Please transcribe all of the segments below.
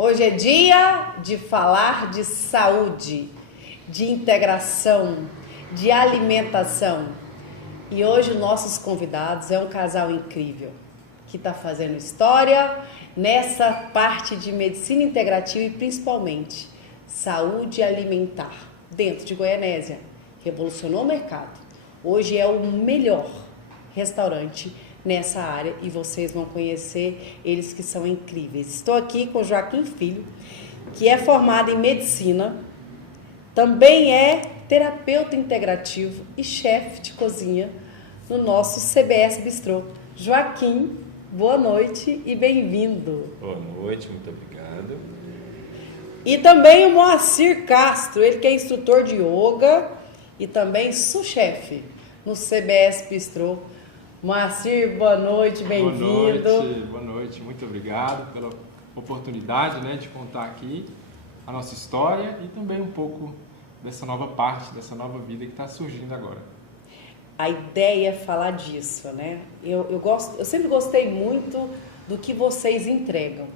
Hoje é dia de falar de saúde, de integração, de alimentação. E hoje nossos convidados é um casal incrível que está fazendo história nessa parte de medicina integrativa e principalmente saúde alimentar dentro de Goianésia. Revolucionou o mercado. Hoje é o melhor restaurante nessa área e vocês vão conhecer eles que são incríveis. Estou aqui com o Joaquim Filho, que é formado em medicina, também é terapeuta integrativo e chefe de cozinha no nosso CBS Bistrô. Joaquim, boa noite e bem-vindo. Boa noite, muito obrigado. E também o Moacir Castro, ele que é instrutor de yoga e também sous-chefe no CBS Bistrô. Moacir, boa noite, bem-vindo. Boa noite, muito obrigado pela oportunidade, de contar aqui a nossa história e também um pouco dessa nova parte, dessa nova vida que está surgindo agora. A ideia é falar disso, né? Eu sempre gostei muito do que vocês entregam.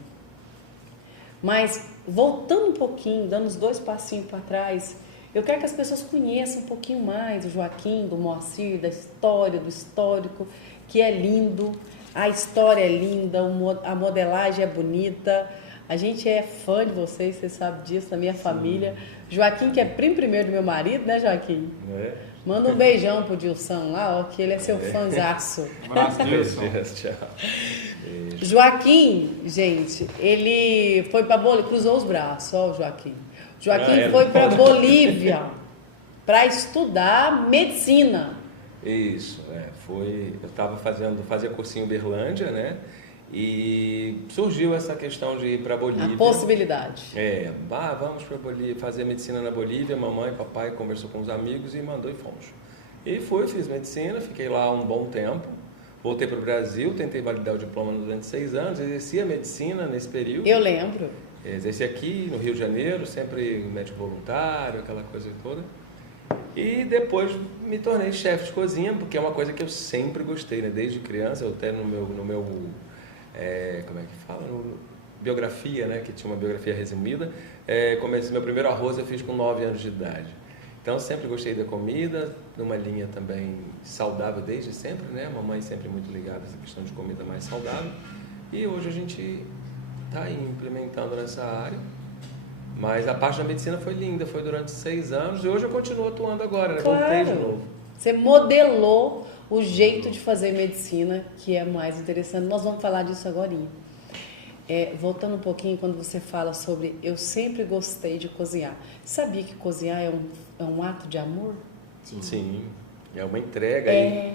Mas, voltando um pouquinho, dando os 2 passinhos para trás, eu quero que as pessoas conheçam um pouquinho mais do Joaquim, do Moacir, da história, do histórico, que é lindo, a história é linda, a modelagem é bonita. A gente é fã de vocês sabem disso, da minha família. Joaquim, que é primo primeiro do meu marido, né, Joaquim? É. Manda um beijão pro Dilson lá, ó, que ele é seu fãzaço. Um abraço, Dilson. Tchau. Beijo. Joaquim, gente, ele foi para Bolívia, cruzou os braços, ó, o Joaquim. Joaquim foi para Bolívia para estudar medicina. Isso, foi. Eu fazia cursinho em Uberlândia, né? E surgiu essa questão de ir para Bolívia. A possibilidade. Vamos para Bolívia, fazer medicina na Bolívia. Mamãe e papai conversou com os amigos e mandou e fomos. E fiz medicina, fiquei lá um bom tempo. Voltei para o Brasil, tentei validar o diploma durante 6 anos, exerci a medicina nesse período. Eu lembro. Exerci aqui no Rio de Janeiro, sempre médico voluntário, aquela coisa toda. E depois me tornei chefe de cozinha, porque é uma coisa que eu sempre gostei, né? Desde criança, eu até no meu como é que fala? Biografia, né? Que tinha uma biografia resumida. Meu primeiro arroz eu fiz com 9 anos de idade. Então sempre gostei da comida, numa linha também saudável desde sempre, né? A mamãe sempre muito ligada a essa questão de comida mais saudável. E hoje a gente está implementando nessa área. Mas a parte da medicina foi linda, foi durante 6 anos e hoje eu continuo atuando agora, né? Claro. Voltei de novo. Você modelou o jeito de fazer medicina, que é mais interessante. Nós vamos falar disso agora. Voltando um pouquinho, quando você fala sobre eu sempre gostei de cozinhar. Sabia que cozinhar é um ato de amor? Sim, é uma entrega aí.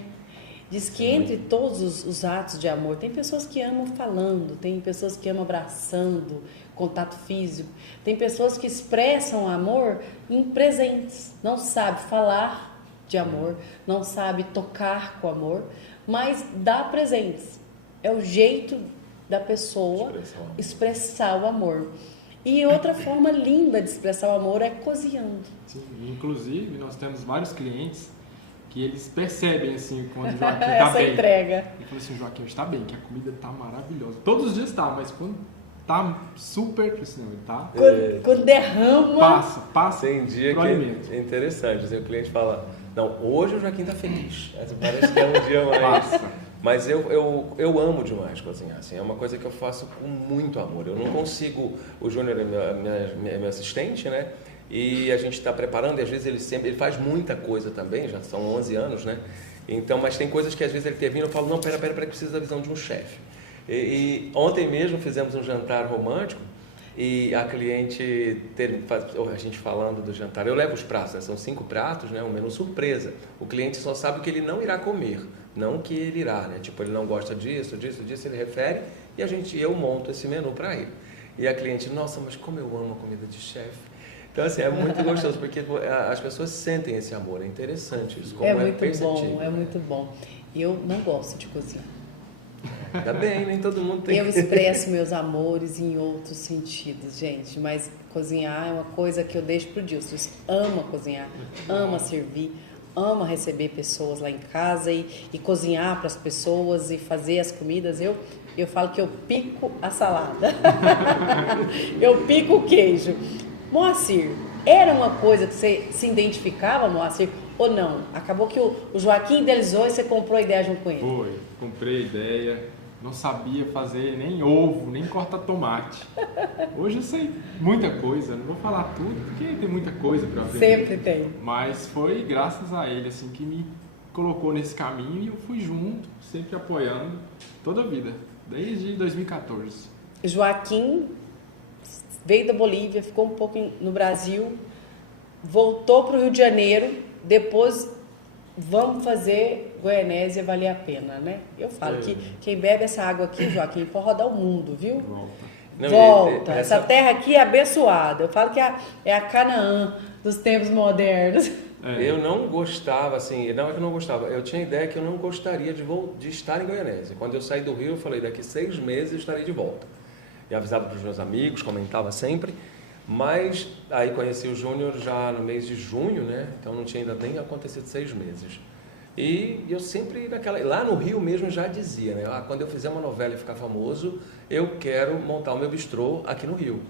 Diz que entre todos os atos de amor, tem pessoas que amam falando, tem pessoas que amam abraçando, contato físico, tem pessoas que expressam amor em presentes, não sabe falar de amor, não sabe tocar com amor, mas dá presentes. É o jeito da pessoa expressar o amor. E outra forma linda de expressar o amor é cozinhando. Sim, inclusive nós temos vários clientes que eles percebem assim quando o Joaquim está essa bem. entrega. Ele fala assim, Joaquim, está bem, que a comida está maravilhosa. Todos os dias está, mas quando tá super, assim, ele tá... Quando derrama... Passa Tem dia pro que alimento. é interessante, assim, o cliente fala, não, hoje o Joaquim está feliz. Parece que é um dia mais... Passa. Mas eu amo demais cozinhar, assim, é uma coisa que eu faço com muito amor. Eu não consigo... O Júnior é meu assistente, né? E a gente está preparando, e às vezes ele faz muita coisa também, já são 11 anos, né? Então, mas tem coisas que às vezes ele termina e eu falo, não, pera, precisa da visão de um chefe. E ontem mesmo fizemos um jantar romântico e a cliente, a gente falando do jantar, eu levo os pratos, né? São 5 pratos, né? Um menu surpresa. O cliente só sabe o que ele não irá comer, não o que ele irá, né? Tipo, ele não gosta disso, ele refere e eu monto esse menu para ele. E a cliente, nossa, mas como eu amo a comida de chefe. Então, assim, é muito gostoso, porque as pessoas sentem esse amor, é interessante isso, como muito perceptível. bom, é muito bom. Eu não gosto de cozinhar. Tá bem, nem todo mundo tem. Eu expresso meus amores em outros sentidos, gente, mas cozinhar é uma coisa que eu deixo pro Dilson. Ama cozinhar, ama servir, ama receber pessoas lá em casa e cozinhar para as pessoas e fazer as comidas. Eu falo que eu pico a salada. Eu pico o queijo. Moacir, era uma coisa que você se identificava, Moacir, ou não? Acabou que o Joaquim idealizou e você comprou a ideia junto com ele. Foi, comprei a ideia. Não sabia fazer nem ovo, nem cortar tomate. Hoje eu sei muita coisa, não vou falar tudo, porque tem muita coisa para aprender. Sempre tem. Mas foi graças a ele assim que me colocou nesse caminho e eu fui junto, sempre apoiando toda a vida, desde 2014. Joaquim veio da Bolívia, ficou um pouco no Brasil, voltou para o Rio de Janeiro, depois vamos fazer Goianésia valer a pena, né? Eu falo que quem bebe essa água aqui, Joaquim, pode rodar o mundo, viu? Volta. Essa terra aqui é abençoada. Eu falo que é a Canaã dos tempos modernos. Eu não gostava, assim, não é que eu não gostava, eu tinha a ideia que eu não gostaria de estar em Goianésia. Quando eu saí do Rio, eu falei, daqui 6 meses eu estarei de volta. E avisava para os meus amigos, comentava sempre. Mas aí conheci o Júnior já no mês de junho, né? Então não tinha ainda nem acontecido 6 meses. E eu sempre lá no Rio mesmo já dizia, né? Quando eu fizer uma novela e ficar famoso, eu quero montar o meu bistrô aqui no Rio.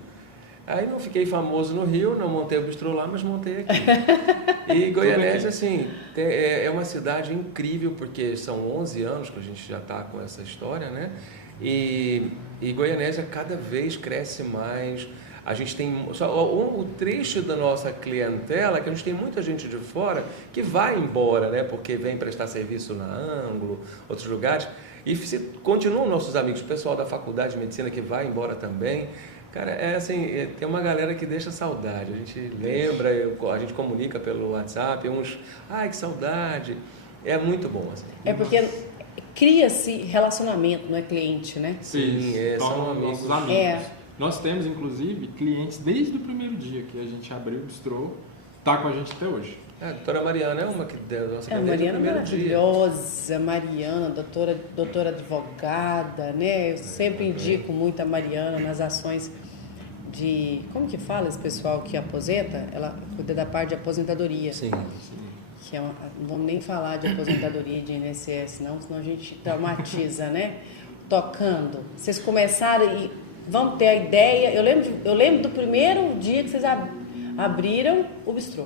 Aí não fiquei famoso no Rio, não montei o bistrô lá, mas montei aqui. E Goianésia, assim, é uma cidade incrível, porque são 11 anos que a gente já está com essa história, né? E Goianésia cada vez cresce mais. A gente tem o triste da nossa clientela é que a gente tem muita gente de fora que vai embora, né? Porque vem prestar serviço na Ângulo, outros lugares. E continuam nossos amigos, o pessoal da faculdade de medicina que vai embora também. Cara, tem uma galera que deixa saudade. A gente lembra, a gente comunica pelo WhatsApp, ai, que saudade. É muito bom, assim. É porque cria-se relacionamento, não é cliente, né? Sim, são amigos. Nossos amigos. Nós temos, inclusive, clientes desde o primeiro dia que a gente abriu o bistrô, tá com a gente até hoje. A doutora Mariana é uma que deu nossa cliente desde o primeiro dia. Maravilhosa, Mariana, doutora advogada, né? Eu sempre indico muito a Mariana nas ações de... Como que fala esse pessoal que aposenta? Ela cuida da parte de aposentadoria. Sim. Que não vamos nem falar de aposentadoria de INSS, não, senão a gente traumatiza, né? Tocando. Vocês começaram e... Vamos ter a ideia. Eu lembro do primeiro dia que vocês abriram o bistrô.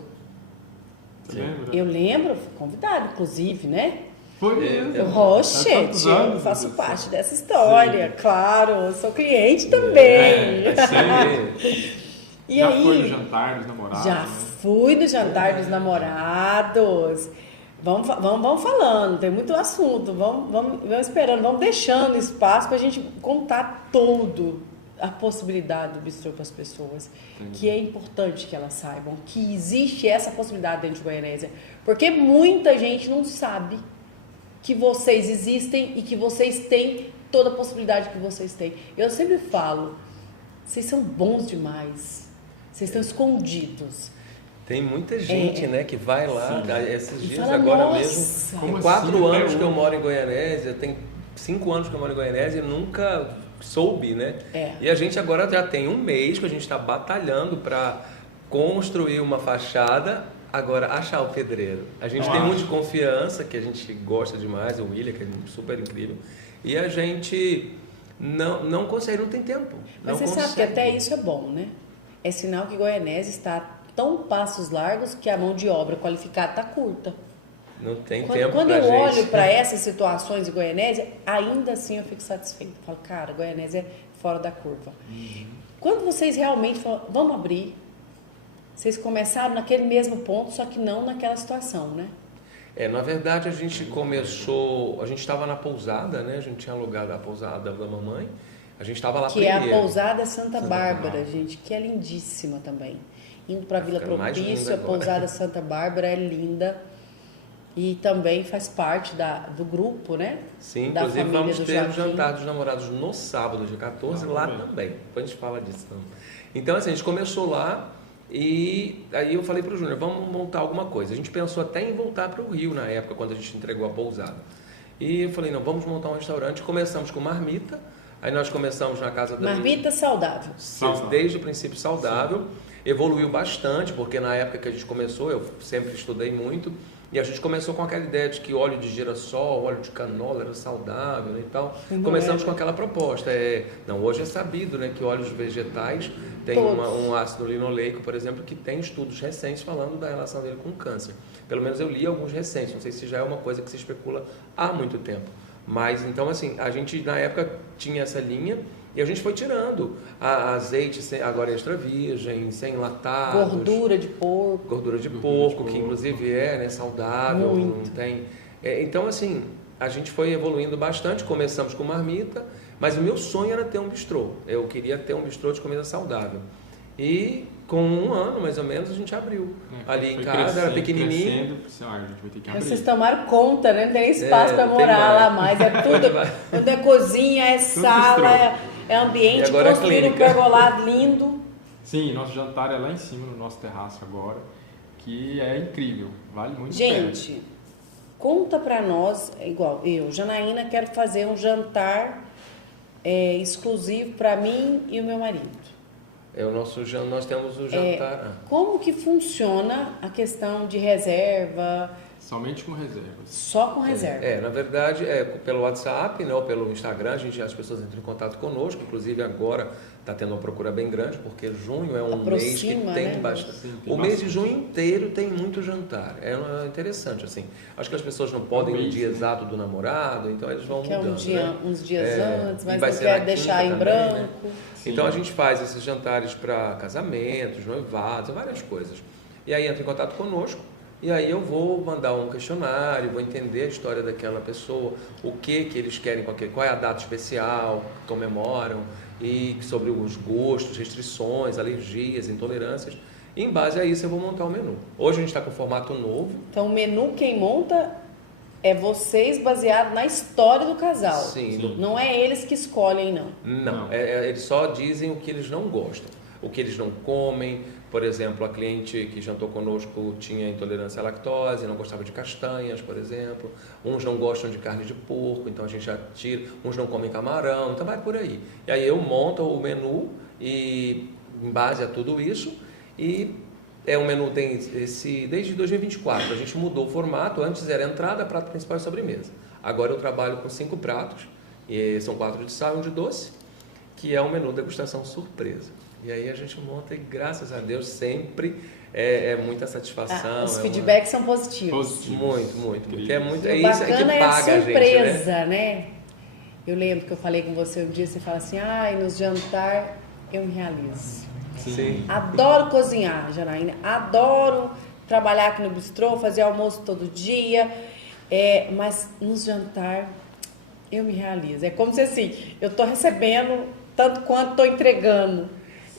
Você lembra? Eu lembro, fui convidado, inclusive, né? Foi mesmo. Eu faço parte dessa história. Sim. Claro, eu sou cliente também. E já aí, foi no jantar dos namorados? Já fui no jantar dos namorados. Vamos falando, tem muito assunto. Vamos esperando, vamos deixando espaço para a gente contar todo a possibilidade do bistrô para as pessoas. Entendi. Que é importante que elas saibam que existe essa possibilidade dentro de Goianésia. Porque muita gente não sabe que vocês existem e que vocês têm toda a possibilidade que vocês têm. Eu sempre falo, vocês são bons demais. Vocês estão escondidos. Tem muita gente, né, que vai lá, esses dias fala, agora nossa, mesmo. Como Tem 4 assim, anos que eu moro em Goianésia, tem 5 anos que eu moro em Goianésia e nunca soube, né? E a gente agora já tem 1 mês que a gente está batalhando para construir uma fachada, agora achar o pedreiro. A gente tem muito de confiança, que a gente gosta demais, o William, que é super incrível, e a gente não consegue, não tem tempo. Mas você sabe que até isso é bom, né? É sinal que Goianésia está tão passos largos que a mão de obra qualificada está curta. Não tem tempo. Quando eu olho para essas situações de Goianésia, ainda assim eu fico satisfeita. Falo, cara, Goianésia é fora da curva. Quando vocês realmente falam, vamos abrir, vocês começaram naquele mesmo ponto, só que não naquela situação, né? Na verdade a gente começou, a gente estava na pousada, né? A gente tinha alugado a pousada da mamãe, a gente estava lá primeiro. Que é a pousada Santa Bárbara, gente, que é lindíssima também. Indo para a Vila Propício, a pousada Santa Bárbara é linda. E também faz parte do grupo, né? Sim, inclusive vamos ter o jantar dos namorados no sábado, dia 14, lá também. Depois a gente fala disso também. Então, assim, a gente começou lá e aí eu falei para o Júnior, vamos montar alguma coisa. A gente pensou até em voltar para o Rio na época, quando a gente entregou a pousada. E eu falei, não, vamos montar um restaurante. Começamos com marmita, aí nós começamos na casa da... Marmita saudável. Desde o princípio saudável. Sim. Evoluiu bastante, porque na época que a gente começou, eu sempre estudei muito. E a gente começou com aquela ideia de que óleo de girassol, óleo de canola era saudável, né, e tal. Começamos com aquela proposta. Não, hoje é sabido, né, que óleos vegetais têm um ácido linoleico, por exemplo, que tem estudos recentes falando da relação dele com o câncer. Pelo menos eu li alguns recentes, não sei se já é uma coisa que se especula há muito tempo. Mas, então, assim, a gente na época tinha essa linha e a gente foi tirando azeite agora extra virgem, sem enlatados. Gordura de porco. Gordura de porco, que inclusive é, né, saudável, Muito. não tem... Então, assim, a gente foi evoluindo bastante, começamos com marmita, mas o meu sonho era ter um bistrô. Eu queria ter um bistrô de comida saudável. E com 1 ano, mais ou menos, a gente abriu. Ali em casa, era pequenininho. A gente vai ter que abrir. Vocês tomaram conta, né? Não tem nem espaço para morar lá mais. É tudo. Quando é cozinha, é sala, é ambiente. E agora construíram um pergolado lindo. Sim, nosso jantar é lá em cima, no nosso terraço agora, que é incrível. Vale muito a pena. Gente, conta para nós, igual eu, Janaína, quero fazer um jantar exclusivo para mim e o meu marido. Nós temos o jantar. Como que funciona a questão de reserva? Somente com reservas. Só com reserva? Na verdade, pelo WhatsApp, né, ou pelo Instagram, as pessoas entram em contato conosco. Inclusive agora está tendo uma procura bem grande, porque junho é um mês que tem, né, bastante. Sim, tem mês de junho inteiro tem muito jantar. É interessante, assim. Acho que as pessoas não podem no dia exato do namorado, então eles vão mudando. Uns dias antes, mas vai não ser quer na deixar em quinta também, branco. né? Sim. Então a gente faz esses jantares para casamentos, noivados, várias coisas. E aí entra em contato conosco. E aí eu vou mandar um questionário, vou entender a história daquela pessoa, o que eles querem, qual é a data especial que comemoram, e sobre os gostos, restrições, alergias, intolerâncias. E em base a isso eu vou montar o menu. Hoje a gente está com formato novo. Então o menu quem monta é vocês baseado na história do casal. Sim. Não é eles que escolhem, não. Não. Eles só dizem o que eles não gostam, o que eles não comem. Por exemplo, a cliente que jantou conosco tinha intolerância à lactose, não gostava de castanhas, por exemplo. Uns não gostam de carne de porco, então a gente já tira. Uns não comem camarão, então vai por aí. E aí eu monto o menu e em base a tudo isso. E o menu tem desde 2024. A gente mudou o formato. Antes era entrada, prato principal e sobremesa. Agora eu trabalho com 5 pratos. E são 4 de sal e 1 de doce, que é um menu degustação surpresa. E aí a gente monta e, graças a Deus, sempre é muita satisfação. Os feedbacks são positivos. Muito. Porque O isso que bacana paga é a surpresa, gente, né? Eu lembro que eu falei com você um dia, você fala assim, nos jantar eu me realizo. Sim. Adoro cozinhar, Janaína. Adoro trabalhar aqui no bistrô, fazer almoço todo dia. Mas nos jantar eu me realizo. É como se assim, eu estou recebendo tanto quanto estou entregando.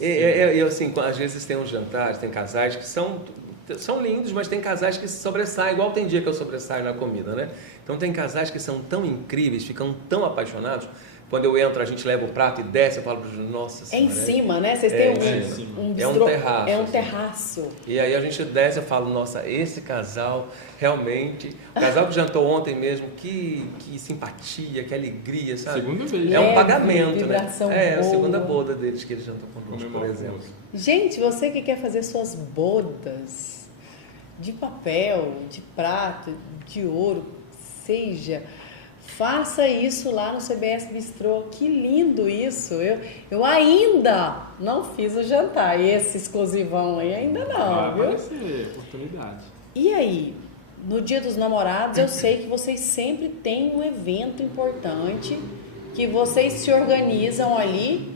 Eu assim, às vezes tem uns jantares, tem casais que são lindos, mas tem casais que se sobressaem, igual tem dia que eu sobressaio na comida, né? Então tem casais que são tão incríveis, ficam tão apaixonados. Quando eu entro, a gente leva o prato e desce, eu falo, nossa senhora. É em cima, né? Vocês têm um bistrô, terraço. É um terraço. E aí a gente desce e eu falo, nossa, esse casal realmente... O casal que jantou ontem mesmo, que simpatia, que alegria, sabe? Segunda vez. É um pagamento, né? Boa. A segunda boda deles que eles jantam conosco, por exemplo. Gente, você que quer fazer suas bodas de papel, de prato, de ouro, seja... Faça isso lá no CBS Bistrô. Que lindo isso. Eu ainda não fiz o jantar. Esse exclusivão aí ainda não, viu? Vai ser oportunidade. E aí, no Dia dos Namorados, eu sei que vocês sempre têm um evento importante que vocês se organizam ali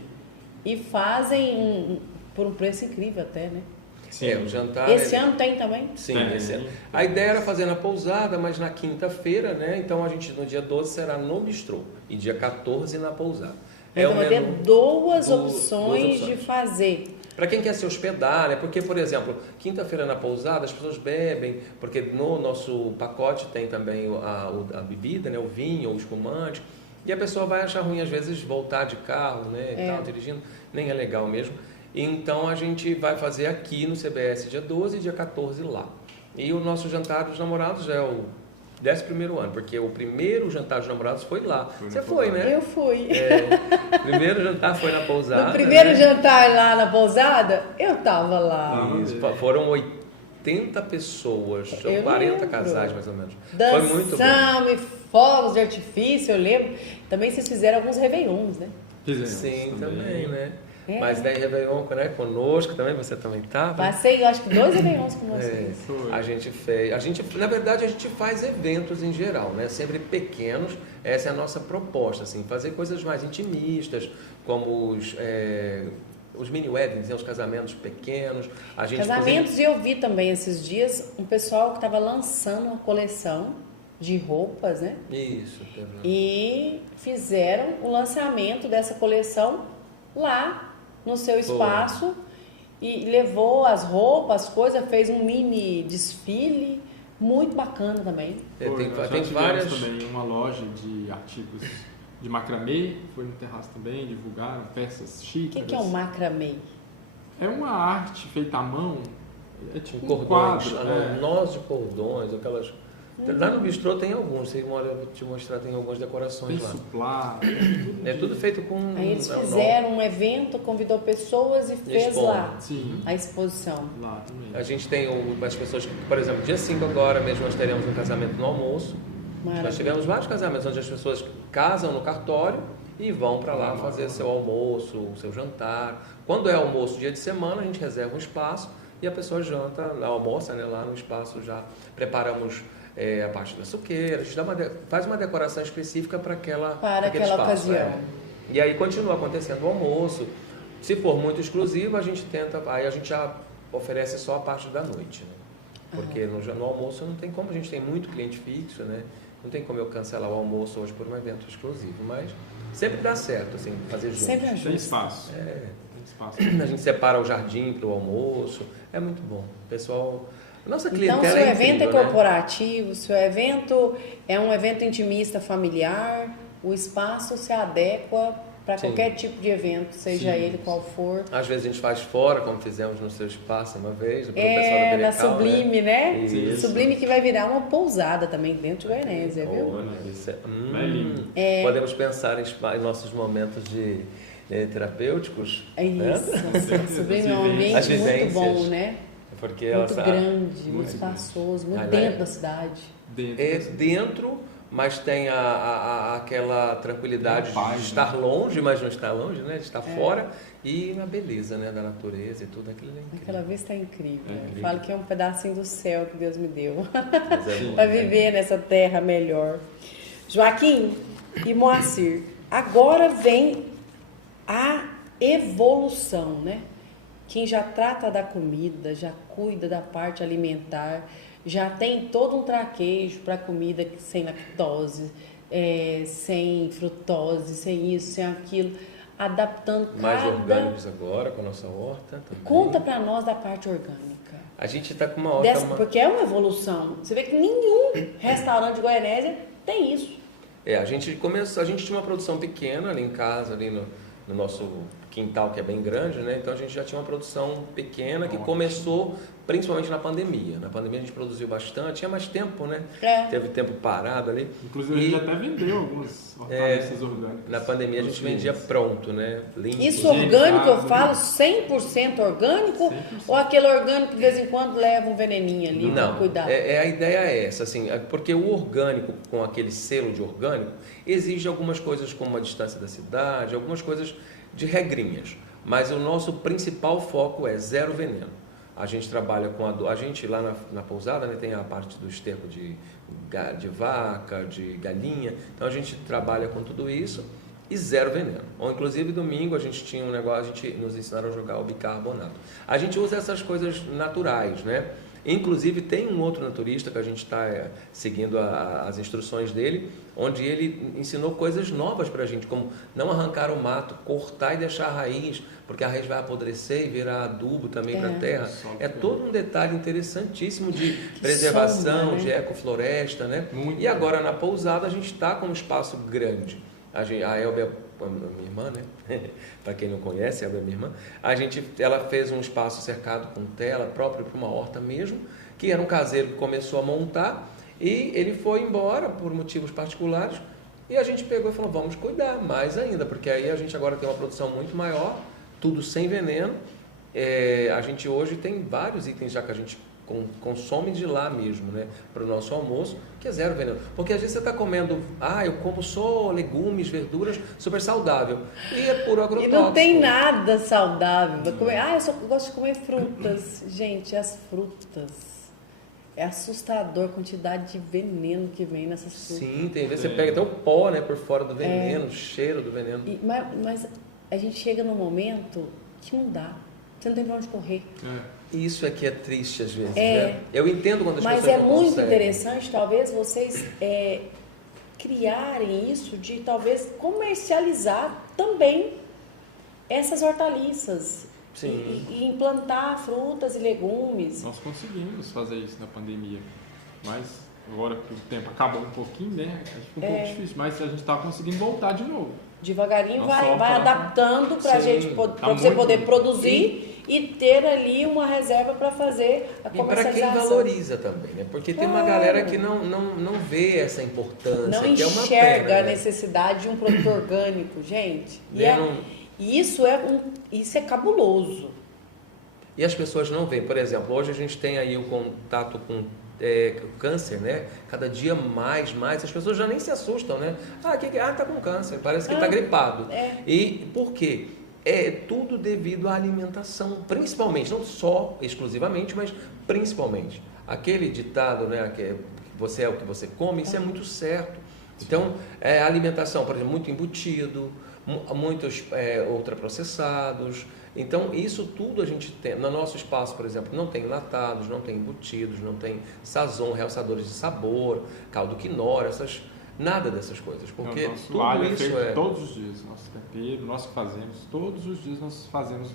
e fazem por um preço incrível até, né? Sim. O jantar... Esse ano tem também? Sim, esse ano. A ideia era fazer na pousada, mas na quinta-feira, né? Então a gente no dia 12 será no bistrô e dia 14 na pousada. Então vai ter duas opções de fazer. Para quem quer se hospedar, né? Porque, por exemplo, quinta-feira na pousada as pessoas bebem, porque no nosso pacote tem também a bebida, né? O vinho, o espumante, e a pessoa vai achar ruim às vezes voltar de carro, né? E tal, dirigindo, nem é legal mesmo. Então a gente vai fazer aqui no CBS dia 12 e dia 14 lá. E o nosso jantar dos namorados é o 11º ano, porque o primeiro jantar dos namorados foi lá. Você foi, né? Eu fui. O primeiro jantar foi na pousada. No primeiro jantar lá na pousada, eu tava lá. Isso, foram 80 pessoas, são Eu 40 lembro. casais mais ou menos. Foi muito bom. Dançamos e fogos de artifício, eu lembro. Também vocês fizeram alguns réveillons, né? Fizemos Sim, também, né? É. Mas daí Réveillon, né, conosco também, você também estava. Passei, eu acho que 2 réveillons com vocês. Foi. A gente fez, na verdade a gente faz eventos em geral, né? Sempre pequenos, essa é a nossa proposta, assim, fazer coisas mais intimistas, como os mini weddings, né? Os casamentos pequenos. A gente Casamentos, e eu vi também esses dias um pessoal que estava lançando uma coleção de roupas, né? Isso. E fizeram o lançamento dessa coleção lá no seu espaço e levou as roupas, as coisas, fez um mini desfile muito bacana também. Foi, nós já Tem tivemos várias. também uma loja de artigos de macramê, foi no terraço também, divulgaram peças O chiques. que é um macramê? É uma arte feita à mão, é tipo um Cordões, quadro. nós de cordões, aquelas. Lá no bistrô tem alguns, eu vou te mostrar, tem algumas decorações Tem lá. suplá, É tudo feito com. Aí eles fizeram um evento, convidou pessoas e fez expõe. lá Sim, a exposição. lá também. A gente tem as pessoas que, por exemplo, dia 5 agora mesmo nós teremos um casamento no almoço. Nós Maravilha. tivemos vários casamentos onde as pessoas casam no cartório e vão para lá fazer seu almoço, seu jantar. Quando é almoço dia de semana, a gente reserva um espaço e a pessoa janta, almoça, né, lá no espaço já. Preparamos a parte da suqueira, a gente faz uma decoração específica para aquele aquela espaço, ocasião. E aí continua acontecendo o almoço. Se for muito exclusivo, a gente tenta, aí a gente já oferece só a parte da noite, né? Porque no almoço não tem como, a gente tem muito cliente fixo, né? Não tem como eu cancelar o almoço hoje por um evento exclusivo, mas sempre dá certo, assim, fazer junto. Sempre Tem ajuda. espaço. É, Tem espaço. a gente separa o jardim para o almoço, é muito bom. O pessoal, a nossa Então, clientela seu é evento incrível, é né? corporativo, seu evento é um evento intimista familiar, o espaço se adequa para Sim. qualquer tipo de evento, seja Sim. ele qual for. Às vezes a gente faz fora, como fizemos no seu espaço uma vez, pro pessoal da É, na Berecal, Sublime, né? Isso. Sublime que vai virar uma pousada também dentro de Goianésia, viu? Olha, isso É lindo. Podemos pensar em nossos momentos de terapêuticos, É né? isso. A Sublime é um ambiente As muito vivências. bom, né? Porque ela Muito grande, muito Muito espaçoso, muito Ah, dentro né? da cidade. Dentro é desse- dentro, mas tem aquela tranquilidade Paz, de né? estar longe, mas não estar longe, né? De estar fora, e a beleza, né, da natureza e tudo aquilo é incrível. Aquela vista é incrível. É incrível. Eu falo que é um pedacinho do céu que Deus me deu Mas é bom, para né? viver nessa terra melhor. Joaquim e Moacir, agora vem a evolução, né? Quem já trata da comida, já cuida da parte alimentar, já tem todo um traquejo para comida sem lactose, sem frutose, sem isso, sem aquilo, adaptando Mais cada... orgânicos agora, com a nossa horta também. Conta para nós da parte orgânica. A gente está com uma horta... Porque é uma evolução. Você vê que nenhum restaurante de Goianésia tem isso. A gente tinha uma produção pequena ali em casa, ali no nosso quintal, que é bem grande, né? Então a gente já tinha uma produção pequena que Ótimo. começou principalmente na pandemia. Na pandemia a gente produziu bastante, tinha mais tempo, né? Teve tempo parado ali. Inclusive, a gente até vendeu alguns hortaliças orgânicos. Na pandemia a gente vendia pronto, né? Limpo. Isso orgânico, eu higienizado. falo 100% orgânico 100%. ou aquele orgânico que de vez em quando leva um veneninho ali para Não, cuidar? a ideia é essa, assim, porque o orgânico, com aquele selo de orgânico, exige algumas coisas como a distância da cidade, algumas coisas de regrinhas, mas o nosso principal foco é zero veneno. A gente trabalha com a gente lá na pousada, né, tem a parte do esterco de vaca, de galinha, então a gente trabalha com tudo isso e zero veneno. Ou inclusive domingo a gente tinha um negócio, nos ensinaram a jogar o bicarbonato. A gente usa essas coisas naturais, né? Inclusive tem um outro naturista que a gente está seguindo as instruções dele, onde ele ensinou coisas novas para a gente, como não arrancar o mato, cortar e deixar a raiz, porque a raiz vai apodrecer e virar adubo também para a terra. É todo um detalhe interessantíssimo de preservação, sombra, né? de ecofloresta, né? Muito. E agora na pousada a gente está com um espaço grande. A Elbia, a minha irmã, né? Para quem não conhece, a Elbia é minha irmã. Ela fez um espaço cercado com tela, próprio para uma horta mesmo, que era um caseiro que começou a montar e ele foi embora por motivos particulares e a gente pegou e falou, vamos cuidar mais ainda, porque aí a gente agora tem uma produção muito maior, tudo sem veneno. A gente hoje tem vários itens já que a gente consome de lá mesmo, né? Para o nosso almoço, que é zero veneno. Porque às vezes você está comendo, eu como só legumes, verduras, super saudável. E é puro agrotóxico. E não tem nada saudável. Eu só gosto de comer frutas. Gente, as frutas. É assustador a quantidade de veneno que vem nessas frutas. Sim, tem vezes você pega até o pó, né, por fora do veneno, o cheiro do veneno. Mas a gente chega num momento que não dá. Você não tem pra onde correr. Isso é que é triste às vezes, né? Eu entendo quando as mas pessoas é não muito conseguem. interessante, talvez, vocês criarem isso de talvez comercializar também essas hortaliças. Sim. E implantar frutas e legumes. Nós conseguimos fazer isso na pandemia, mas agora que o tempo acabou um pouquinho, né? Acho que um pouco difícil, mas a gente está conseguindo voltar de novo. Devagarinho Nossa, vai adaptando para a gente pra você poder produzir e ter ali uma reserva para fazer a E para comercialização. quem valoriza também, né? Porque tem uma galera que não vê essa importância, Não que é uma enxerga pena, a né? necessidade de um produto orgânico, gente. E isso é cabuloso. E as pessoas não veem. Por exemplo, hoje a gente tem aí o contato com câncer, né? Cada dia mais, as pessoas já nem se assustam, né? Tá com câncer, parece que tá gripado. E por quê? É tudo devido à alimentação, principalmente, não só exclusivamente, mas principalmente. Aquele ditado, né, que você é o que você come, isso é muito certo. Então, a alimentação, por exemplo, muito embutido, muitos ultraprocessados. Então, isso tudo a gente tem. No nosso espaço, por exemplo, não tem enlatados, não tem embutidos, não tem sazon, realçadores de sabor, caldo quinora, nada dessas coisas. Porque nosso tudo alho isso é feito todos os dias. Nosso tempero, nós que fazemos, todos os dias nós fazemos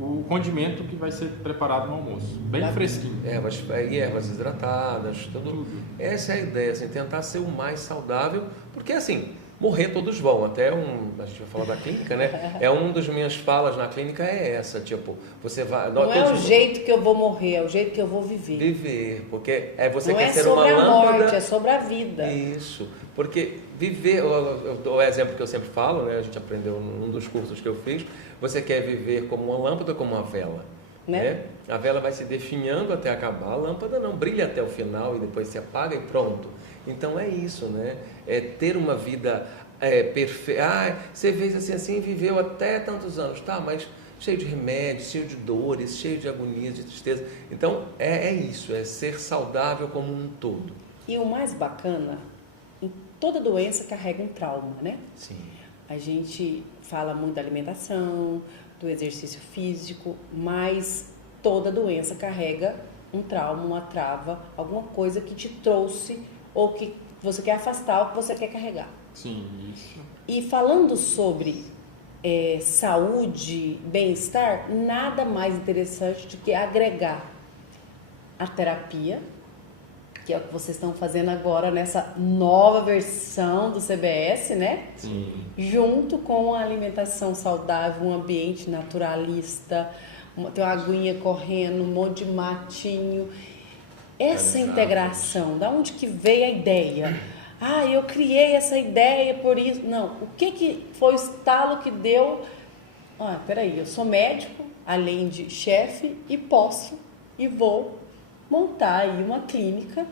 o condimento que vai ser preparado no almoço. Bem fresquinho. Ervas hidratadas, tudo. Essa é a ideia, assim, tentar ser o mais saudável, porque assim, morrer todos vão. A gente vai falar da clínica, né? Um das minhas falas na clínica é essa, tipo, você vai... Não é o jeito que eu vou morrer, é o jeito que eu vou viver. Viver, porque você não quer ser uma lâmpada. Não é sobre a morte, é sobre a vida. Isso, porque viver, eu dou o exemplo que eu sempre falo, né? A gente aprendeu num dos cursos que eu fiz, você quer viver como uma lâmpada ou como uma vela? Né? A vela vai se definhando até acabar, a lâmpada não, brilha até o final e depois se apaga e pronto. Então é isso, né? É ter uma vida perfeita. Você fez assim, viveu até tantos anos, tá? Mas cheio de remédios, cheio de dores, cheio de agonias, de tristeza. Então é isso, é ser saudável como um todo. E o mais bacana, toda doença carrega um trauma, né? Sim. A gente fala muito da alimentação, do exercício físico, mas toda doença carrega um trauma, uma trava, alguma coisa que te trouxe ou que você quer afastar ou que você quer carregar. Sim, isso. E falando sobre saúde, bem-estar, nada mais interessante do que agregar a terapia, que é o que vocês estão fazendo agora nessa nova versão do CBS, né? Sim. Junto com a alimentação saudável, um ambiente naturalista, tem uma aguinha correndo, um monte de matinho. Essa integração, da onde que veio a ideia? Eu criei essa ideia por isso. Não, o que foi o estalo que deu? Peraí, eu sou médico, além de chefe, e posso e vou montar aí uma clínica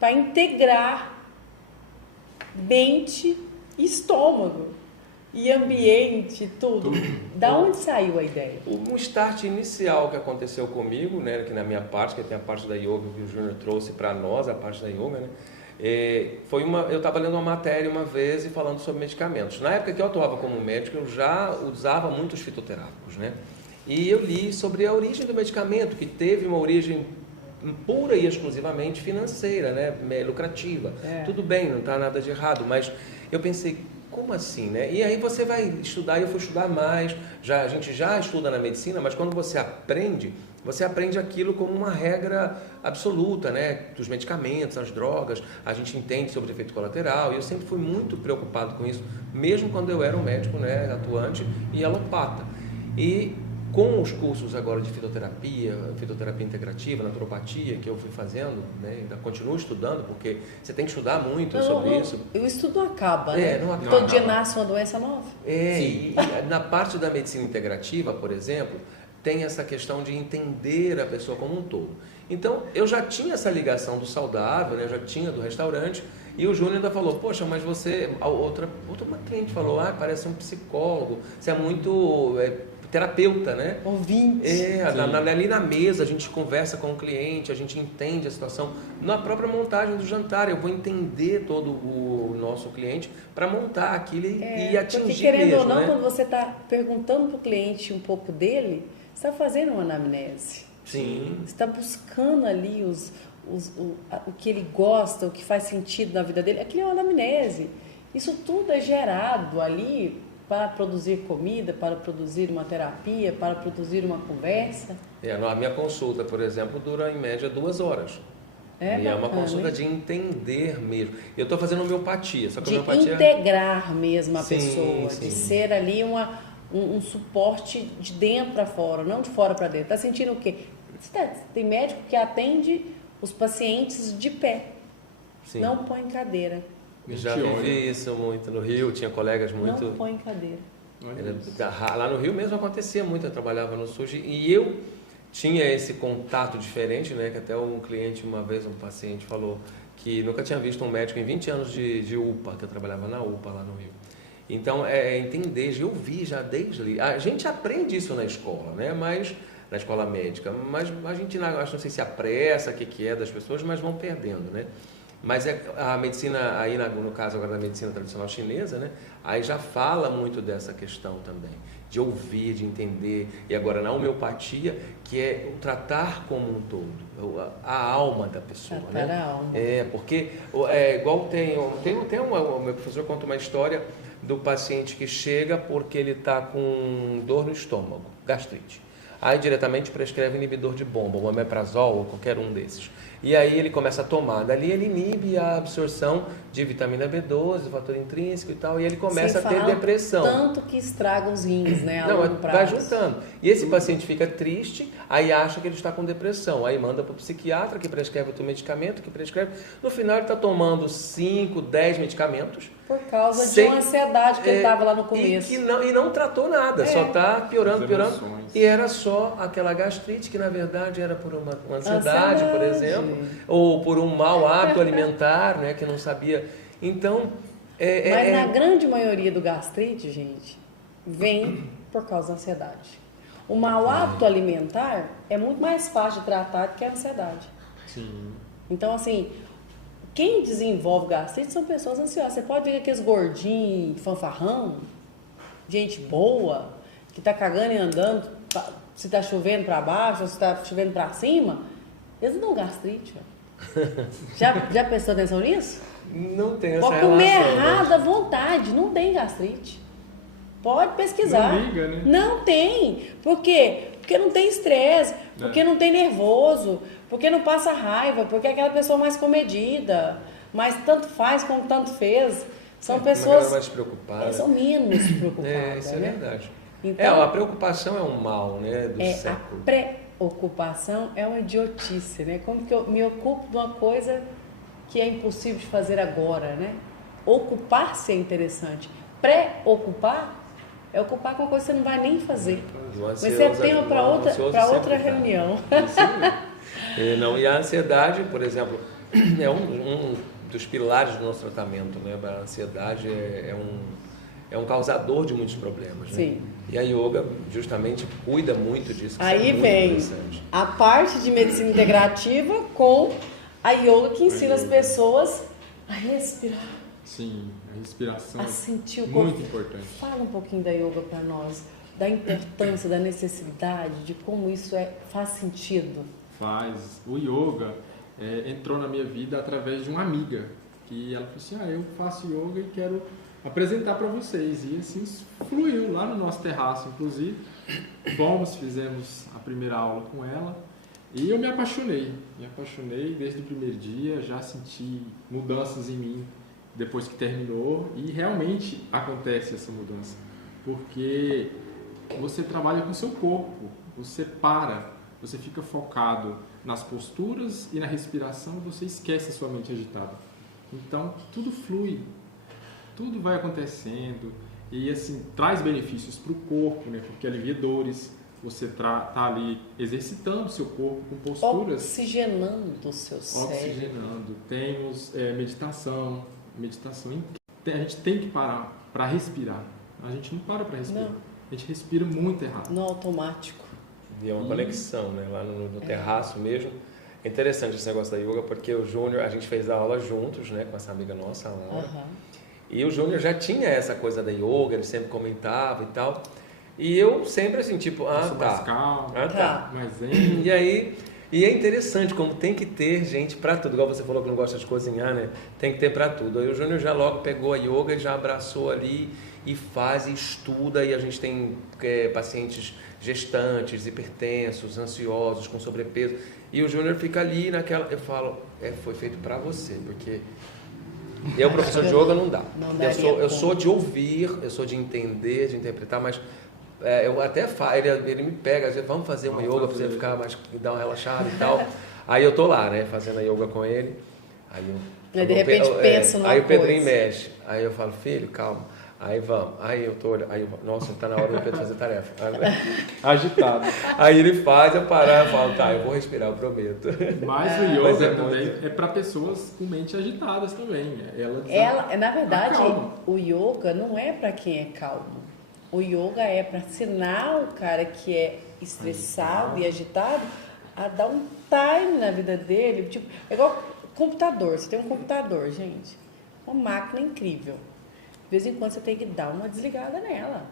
para integrar mente e estômago e ambiente, tudo. Da onde saiu a ideia? Um start inicial que aconteceu comigo, né, que na minha parte, que tem a parte da yoga que o Júnior trouxe para nós, a parte da yoga, né, eu estava lendo uma matéria uma vez e falando sobre medicamentos. Na época que eu atuava como médico, eu já usava muitos fitoterápicos, né? E eu li sobre a origem do medicamento, que teve uma origem pura e exclusivamente financeira, né? Lucrativa. Tudo bem, não está nada de errado, mas eu pensei, como assim, né? E aí você vai estudar, e eu fui estudar mais, a gente já estuda na medicina, mas quando você aprende aquilo como uma regra absoluta, né? Dos medicamentos, as drogas, a gente entende sobre o efeito colateral, e eu sempre fui muito preocupado com isso, mesmo quando eu era um médico, né, atuante e alopata. E com os cursos agora de fitoterapia integrativa, naturopatia, que eu fui fazendo, né, ainda continuo estudando, porque você tem que estudar muito sobre isso. O estudo não acaba, né? Não acaba. Todo dia nasce uma doença nova. E na parte da medicina integrativa, por exemplo, tem essa questão de entender a pessoa como um todo. Então, eu já tinha essa ligação do saudável, né? Eu já tinha do restaurante, e o Júnior ainda falou, poxa, mas você... Outra cliente falou, parece um psicólogo, você é muito terapeuta, né? Ouvinte. Ali na mesa a gente conversa com o cliente, a gente entende a situação. Na própria montagem do jantar, eu vou entender todo o nosso cliente para montar aquilo e atingir porque, querendo mesmo, ou não, né? quando você está perguntando para o cliente um pouco dele, você está fazendo uma anamnese. Sim. Você está buscando ali o que ele gosta, o que faz sentido na vida dele. Aquilo é uma anamnese. Isso tudo é gerado ali para produzir comida, para produzir uma terapia, para produzir uma conversa. A minha consulta, por exemplo, dura em média 2 horas. E é uma consulta de entender mesmo. Eu estou fazendo homeopatia, só que de homeopatia... integrar mesmo a pessoa, sim. de ser ali um suporte de dentro para fora, não de fora para dentro. Está sentindo o quê? Tem médico que atende os pacientes de pé, não põe cadeira. Já vivi isso muito no Rio, tinha colegas muito... Não põe cadeira. Lá no Rio mesmo acontecia muito, eu trabalhava no SUS e eu tinha esse contato diferente, né? Que até um cliente, uma vez, um paciente falou que nunca tinha visto um médico em 20 anos de UPA, que eu trabalhava na UPA lá no Rio. Então, entender, eu vi já desde ali. A gente aprende isso na escola, né? Mas na escola médica, mas a gente não sei se apressa, o que é das pessoas, mas vão perdendo, né? Mas a medicina, aí no caso agora da medicina tradicional chinesa, né? Aí já fala muito dessa questão também, de ouvir, de entender. E agora na homeopatia, que é o tratar como um todo, a alma da pessoa, tratar, né? A alma. Porque igual o meu professor conta uma história do paciente que chega porque ele está com dor no estômago, gastrite. Aí diretamente prescreve inibidor de bomba, o omeprazol ou qualquer um desses. E aí ele começa a tomar. Dali ele inibe a absorção de vitamina B12, fator intrínseco e tal, e ele começa a ter depressão. Tanto que estraga os rins, né? Vai juntando. E esse paciente fica triste, aí acha que ele está com depressão. Aí manda para o psiquiatra, que prescreve outro medicamento, que prescreve. No final ele está tomando 5, 10 medicamentos. Por causa de uma ansiedade que ele estava lá no começo. E não tratou nada, só está piorando. E era só aquela gastrite, que na verdade era por uma ansiedade, por exemplo, ou por um mau hábito alimentar, né, que não sabia. Então, mas na grande maioria do gastrite, gente, vem por causa da ansiedade. O mau hábito alimentar é muito mais fácil de tratar do que a ansiedade. Sim. Então, assim, quem desenvolve gastrite são pessoas ansiosas. Você pode ver aqueles gordinhos, fanfarrão, gente boa, que tá cagando e andando, se tá chovendo para baixo ou se tá chovendo para cima, eles não dão gastrite. Já prestou atenção nisso? Não tem essa relação. Pode comer errado à vontade, não tem gastrite. Pode pesquisar. Não liga, né? Não tem. Por quê? Porque não tem estresse, porque não tem nervoso, porque não passa raiva, porque é aquela pessoa mais comedida, mas tanto faz como tanto fez. São pessoas mais preocupadas. São menos preocupadas. Isso é verdade. Então, a preocupação é um mal, né, do século. A preocupação é uma idiotice, né? Como que eu me ocupo de uma coisa que é impossível de fazer agora, né? Ocupar-se é interessante. Preocupar é ocupar com uma coisa que você não vai nem fazer. Mas você é tema para outra reunião. E a ansiedade, por exemplo, é um dos pilares do nosso tratamento, né? A ansiedade é um causador de muitos problemas, né? Sim. E a yoga justamente cuida muito disso. Aí vem a parte de medicina integrativa com a yoga que ensina as pessoas a respirar. Sim, a respiração a sentir o é corpo. muito importante. Fala um pouquinho da yoga para nós, da importância, da necessidade, de como isso faz sentido. Faz. O yoga entrou na minha vida através de uma amiga, que ela falou assim, eu faço yoga e quero apresentar para vocês. E assim fluiu lá no nosso terraço, inclusive. Fizemos a primeira aula com ela e eu me apaixonei desde o primeiro dia, já senti mudanças em mim depois que terminou e realmente acontece essa mudança, porque você trabalha com o seu corpo, você fica focado nas posturas e na respiração, você esquece a sua mente agitada. Então tudo flui, tudo vai acontecendo e assim traz benefícios para o corpo, né? Porque alivia dores, você tá ali exercitando o seu corpo com posturas. Oxigenando o seu cérebro. Oxigenando. Temos meditação. A gente tem que parar para respirar. A gente não para para respirar. Não. A gente respira muito errado. No automático. E é uma conexão, né? Lá no terraço mesmo. É interessante esse negócio da yoga, porque o Júnior, a gente fez a aula juntos, né? Com essa amiga nossa, a Laura. E o Júnior já tinha essa coisa da yoga, ele sempre comentava e tal. E eu sempre assim, tipo, Mais calmo, mais zen. E aí, e é interessante como tem que ter gente pra tudo. Igual você falou que não gosta de cozinhar, né? Tem que ter pra tudo. Aí o Júnior já logo pegou a yoga e já abraçou ali e faz e estuda. E a gente tem pacientes gestantes, hipertensos, ansiosos, com sobrepeso. E o Júnior fica ali naquela... Eu falo, foi feito pra você, porque... Eu, professor de yoga, não dá. Eu sou de ouvir, eu sou de entender, de interpretar, mas eu até falo, ele me pega, às vezes, vamos fazer uma yoga para você ficar mais, dar uma relaxada e tal. Aí eu tô lá, né, fazendo a yoga com ele. Aí de repente penso numa Aí o Pedrinho coisa. mexe. Aí eu falo, filho, calma. Aí vamos. Aí eu tô olhando. Aí nossa, tá na hora do Pedro fazer tarefa. Agitado. Aí ele faz, eu parar, eu falo, tá, eu vou respirar, eu prometo. Mas o yoga também é para pessoas com mente agitadas também. Na verdade, acalma. o yoga não é para quem é calmo. O yoga é para ensinar o cara que é estressado e agitado a dar um time na vida dele. Tipo, é igual computador. Você tem um computador, gente. Uma máquina incrível. De vez em quando você tem que dar uma desligada nela.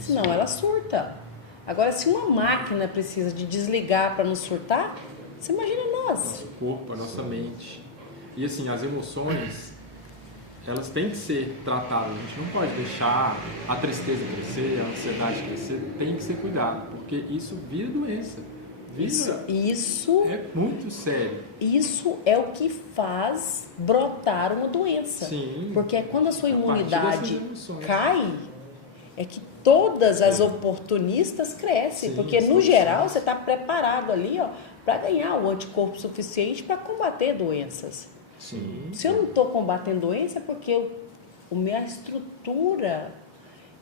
Senão ela surta. Agora, se uma máquina precisa de desligar para não surtar, você imagina nós. Nosso corpo, a nossa mente. E assim, as emoções, elas têm que ser tratadas. A gente não pode deixar a tristeza crescer, a ansiedade crescer. Tem que ser cuidado, porque isso vira doença. Isso é muito sério. Isso é o que faz brotar uma doença. Sim. Porque é quando a sua imunidade cai, é que todas as oportunistas crescem. Sim, porque, no geral, você está preparado ali para ganhar o anticorpo suficiente para combater doenças. Sim. Se eu não estou combatendo doença, é porque a minha estrutura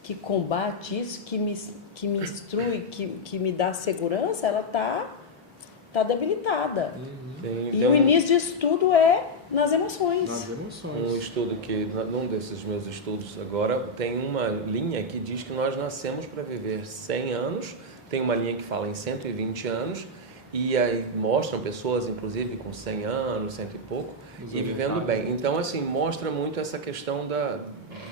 que combate isso, que me instrui, que me dá segurança, ela tá debilitada. E o início disso tudo é nas emoções. Um estudo que, num desses meus estudos agora, tem uma linha que diz que nós nascemos para viver 100 anos, tem uma linha que fala em 120 anos, e aí mostram pessoas, inclusive, com 100 anos, 100 e pouco, e vivendo bem. Então, assim, mostra muito essa questão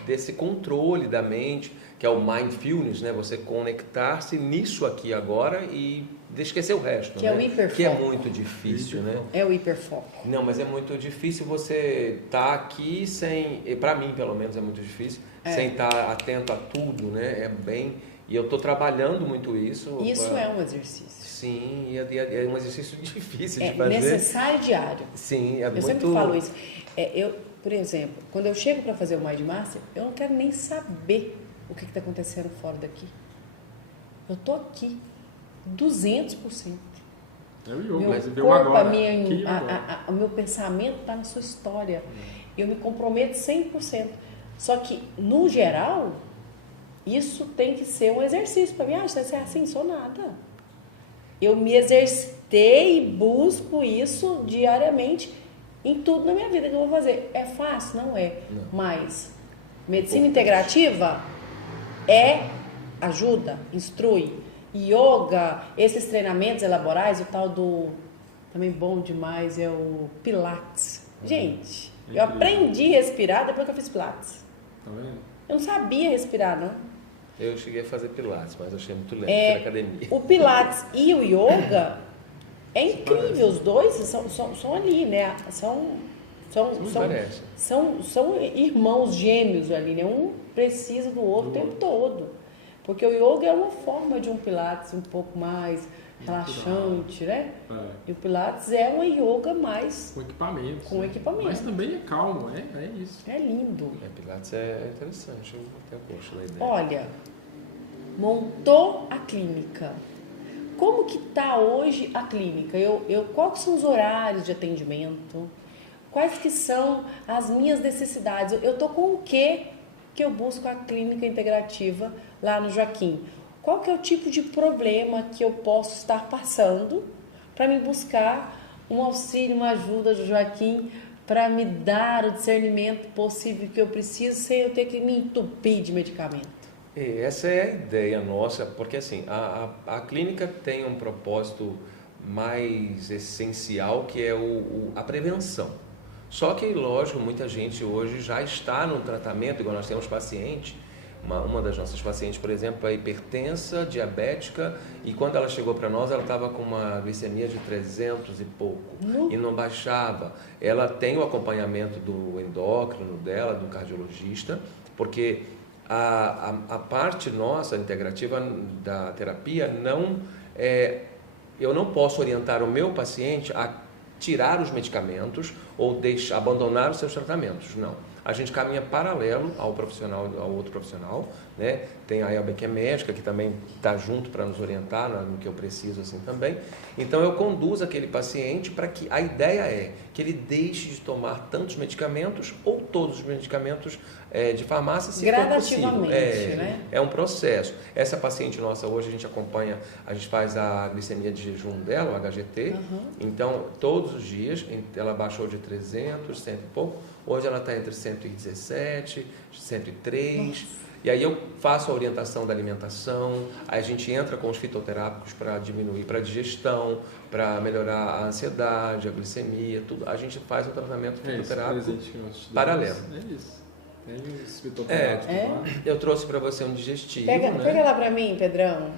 desse controle da mente, que é o mindfulness, né? Você conectar-se nisso aqui agora e esquecer o resto, que né? É o hiperfoco. Que é muito difícil, né? É o hiperfoco. Não, mas é muito difícil você estar aqui sem... Para mim, pelo menos, é muito difícil. Sem estar atento a tudo, né? É bem... E eu estou trabalhando muito isso. Isso é um exercício. Sim, e é um exercício difícil de fazer. É necessário diário. Sim, Eu sempre falo isso. Por exemplo, quando eu chego para fazer o Mind Master, eu não quero nem saber o que está acontecendo fora daqui. Eu estou aqui, 200%. É o yoga, Meu corpo, o meu pensamento está na sua história. Eu me comprometo 100%. Só que, no geral, isso tem que ser um exercício para mim. Você é assim, sou nada. Eu me exercitei e busco isso diariamente em tudo na minha vida que eu vou fazer. É fácil? Não é. Não. Mas medicina integrativa ajuda, instrui. Yoga, esses treinamentos elaborais, o tal do... Também bom demais é o Pilates. Gente, eu aprendi a respirar depois que eu fiz Pilates. Tá vendo? Eu não sabia respirar, não. Eu cheguei a fazer Pilates, mas achei muito lento na academia. O Pilates e o Yoga é incrível, os dois são ali, né? São irmãos gêmeos ali, né? Um precisa do outro o tempo todo. Porque o Yoga é uma forma de um Pilates um pouco mais relaxante, né? E o Pilates é uma yoga mais... Com equipamento. Mas também é calmo, é isso. É lindo. Pilates é interessante, eu tenho gosto da ideia. Olha, montou a clínica. Como que está hoje a clínica? Quais são os horários de atendimento? Quais que são as minhas necessidades? Eu estou com o que eu busco a clínica integrativa lá no Joaquim? qual que é o tipo de problema que eu posso estar passando para me buscar um auxílio, uma ajuda do Joaquim para me dar o discernimento possível que eu preciso sem eu ter que me entupir de medicamento. E essa é a ideia nossa, porque assim, a clínica tem um propósito mais essencial, que é a prevenção. Só que, lógico, muita gente hoje já está no tratamento, igual nós temos pacientes. Uma das nossas pacientes, por exemplo, é hipertensa, diabética, e quando ela chegou para nós, ela estava com uma glicemia de 300 e pouco, e não baixava. Ela tem o acompanhamento do endócrino dela, do cardiologista, porque a parte nossa, integrativa da terapia, eu não posso orientar o meu paciente a tirar os medicamentos ou abandonar os seus tratamentos, não. A gente caminha paralelo ao outro profissional, né? Tem a Elber, que é médica, que também está junto para nos orientar no que eu preciso assim também. Então eu conduzo aquele paciente para que a ideia é que ele deixe de tomar tantos medicamentos ou todos os medicamentos de farmácia, se for possível. Né? É um processo. Essa paciente nossa hoje a gente acompanha, a gente faz a glicemia de jejum dela, o HGT. Então todos os dias ela baixou de 300, 100 e pouco. Hoje ela está entre 117, 103. Nossa. E aí eu faço a orientação da alimentação, aí a gente entra com os fitoterápicos para diminuir, para digestão, para melhorar a ansiedade, a glicemia, tudo. A gente faz o tratamento fitoterápico paralelo. É isso. Tem os fitoterápicos lá. Eu trouxe para você um digestivo. Pega lá para mim, Pedrão.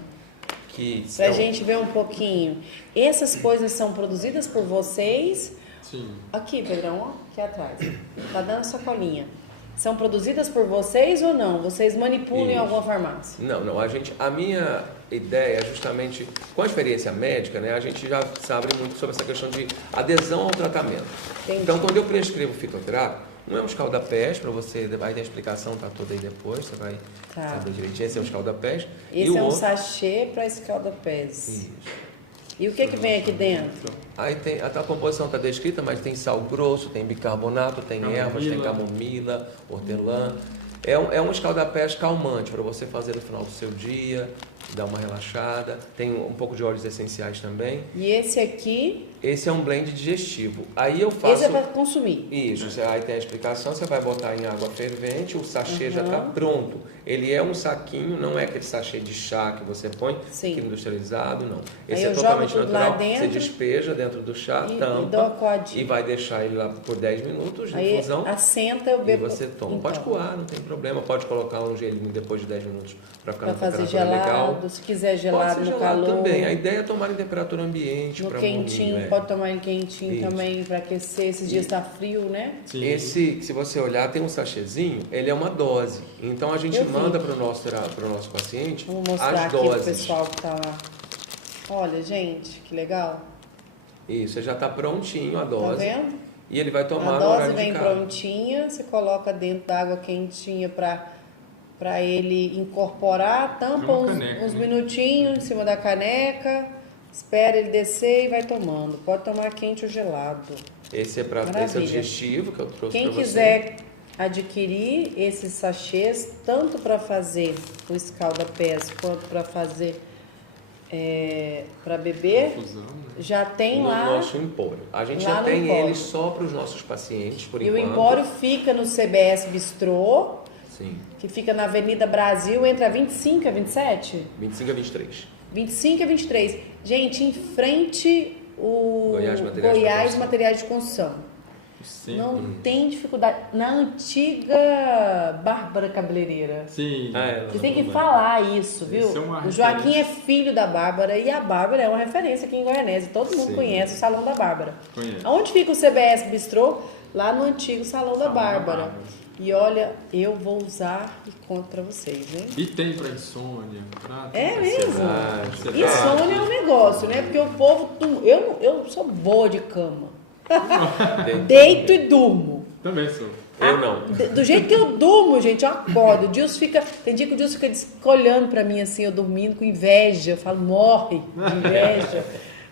Para a gente ver um pouquinho. Essas coisas são produzidas por vocês? Sim. Aqui, Pedrão, ó, aqui atrás. Tá dando sacolinha. São produzidas por vocês ou não? Vocês manipulam em alguma farmácia? Não. A minha ideia é justamente, com a experiência médica, né, a gente já sabe muito sobre essa questão de adesão ao tratamento. Entendi. Então, quando eu prescrevo fitoterápico, um é um escaldapés, para você, vai ter a explicação, tá toda aí depois, você vai saber direitinho. Esse é um escaldapés. Esse é um sachê para escaldapés. Isso. E o que vem aqui dentro? Aí tem, a composição está descrita, mas tem sal grosso, tem bicarbonato, tem ervas, tem camomila, hortelã. É um escaldapés calmante para você fazer no final do seu dia, dar uma relaxada. Tem um pouco de óleos essenciais também. E esse aqui? Esse é um blend digestivo. Aí eu faço... Esse é para consumir? Isso, aí tem a explicação, você vai botar em água fervente, o sachê já está pronto. Ele é um saquinho, não é aquele sachê de chá que você põe, que é industrializado, não. Esse é totalmente natural, você despeja dentro do chá, tampa e vai deixar ele lá por 10 minutos de infusão. Assenta, eu bebo. E você toma. Então. Pode coar, não tem problema, pode colocar um gelinho depois de 10 minutos para ficar na temperatura legal. Se quiser gelado no calor. Também, a ideia é tomar em temperatura ambiente. No quentinho, pode tomar em quentinho também para aquecer. Esses dias está frio, né? Sim. Esse, se você olhar, tem um sachêzinho, ele é uma dose. Então a gente manda para o nosso paciente Vou mostrar as aqui doses. Pro pessoal que está lá. Olha, gente, que legal. Isso, já está prontinho a dose. Tá vendo? E ele vai tomar no horário de casa. A dose vem prontinha, você coloca dentro da água quentinha para ele incorporar, tampa uns minutinhos em cima da caneca, espera ele descer e vai tomando. Pode tomar quente ou gelado. Esse é o digestivo que eu trouxe para você. Quem quiser adquirir esses sachês, tanto para fazer o escaldapés quanto para fazer para beber, já tem lá no nosso empório. A gente já tem ele só para os nossos pacientes, por enquanto. E o empório fica no CBS Bistrô, que fica na Avenida Brasil, entre a 25 e a 27? 25 a 23. 25 a 23. Gente, em frente o Goiás Materiais de Construção. Sim. Não tem dificuldade. Na antiga Bárbara Cabeleireira. Sim. Você tem que falar isso, viu? O Joaquim é filho da Bárbara e a Bárbara é uma referência aqui em Goianésia. Todo mundo conhece o Salão da Bárbara. Onde fica o CBS Bistrô? Lá no antigo Salão da Bárbara. E olha, eu vou usar e conto pra vocês, hein? E tem pra insônia? É mesmo? Insônia é um negócio, né? Porque o povo... Eu sou boa de cama. Deito e durmo. Também sou. Eu não. Do jeito que eu durmo, gente, eu acordo. Tem dia que o Dilson fica olhando pra mim assim, eu dormindo com inveja. Eu falo, morre de inveja.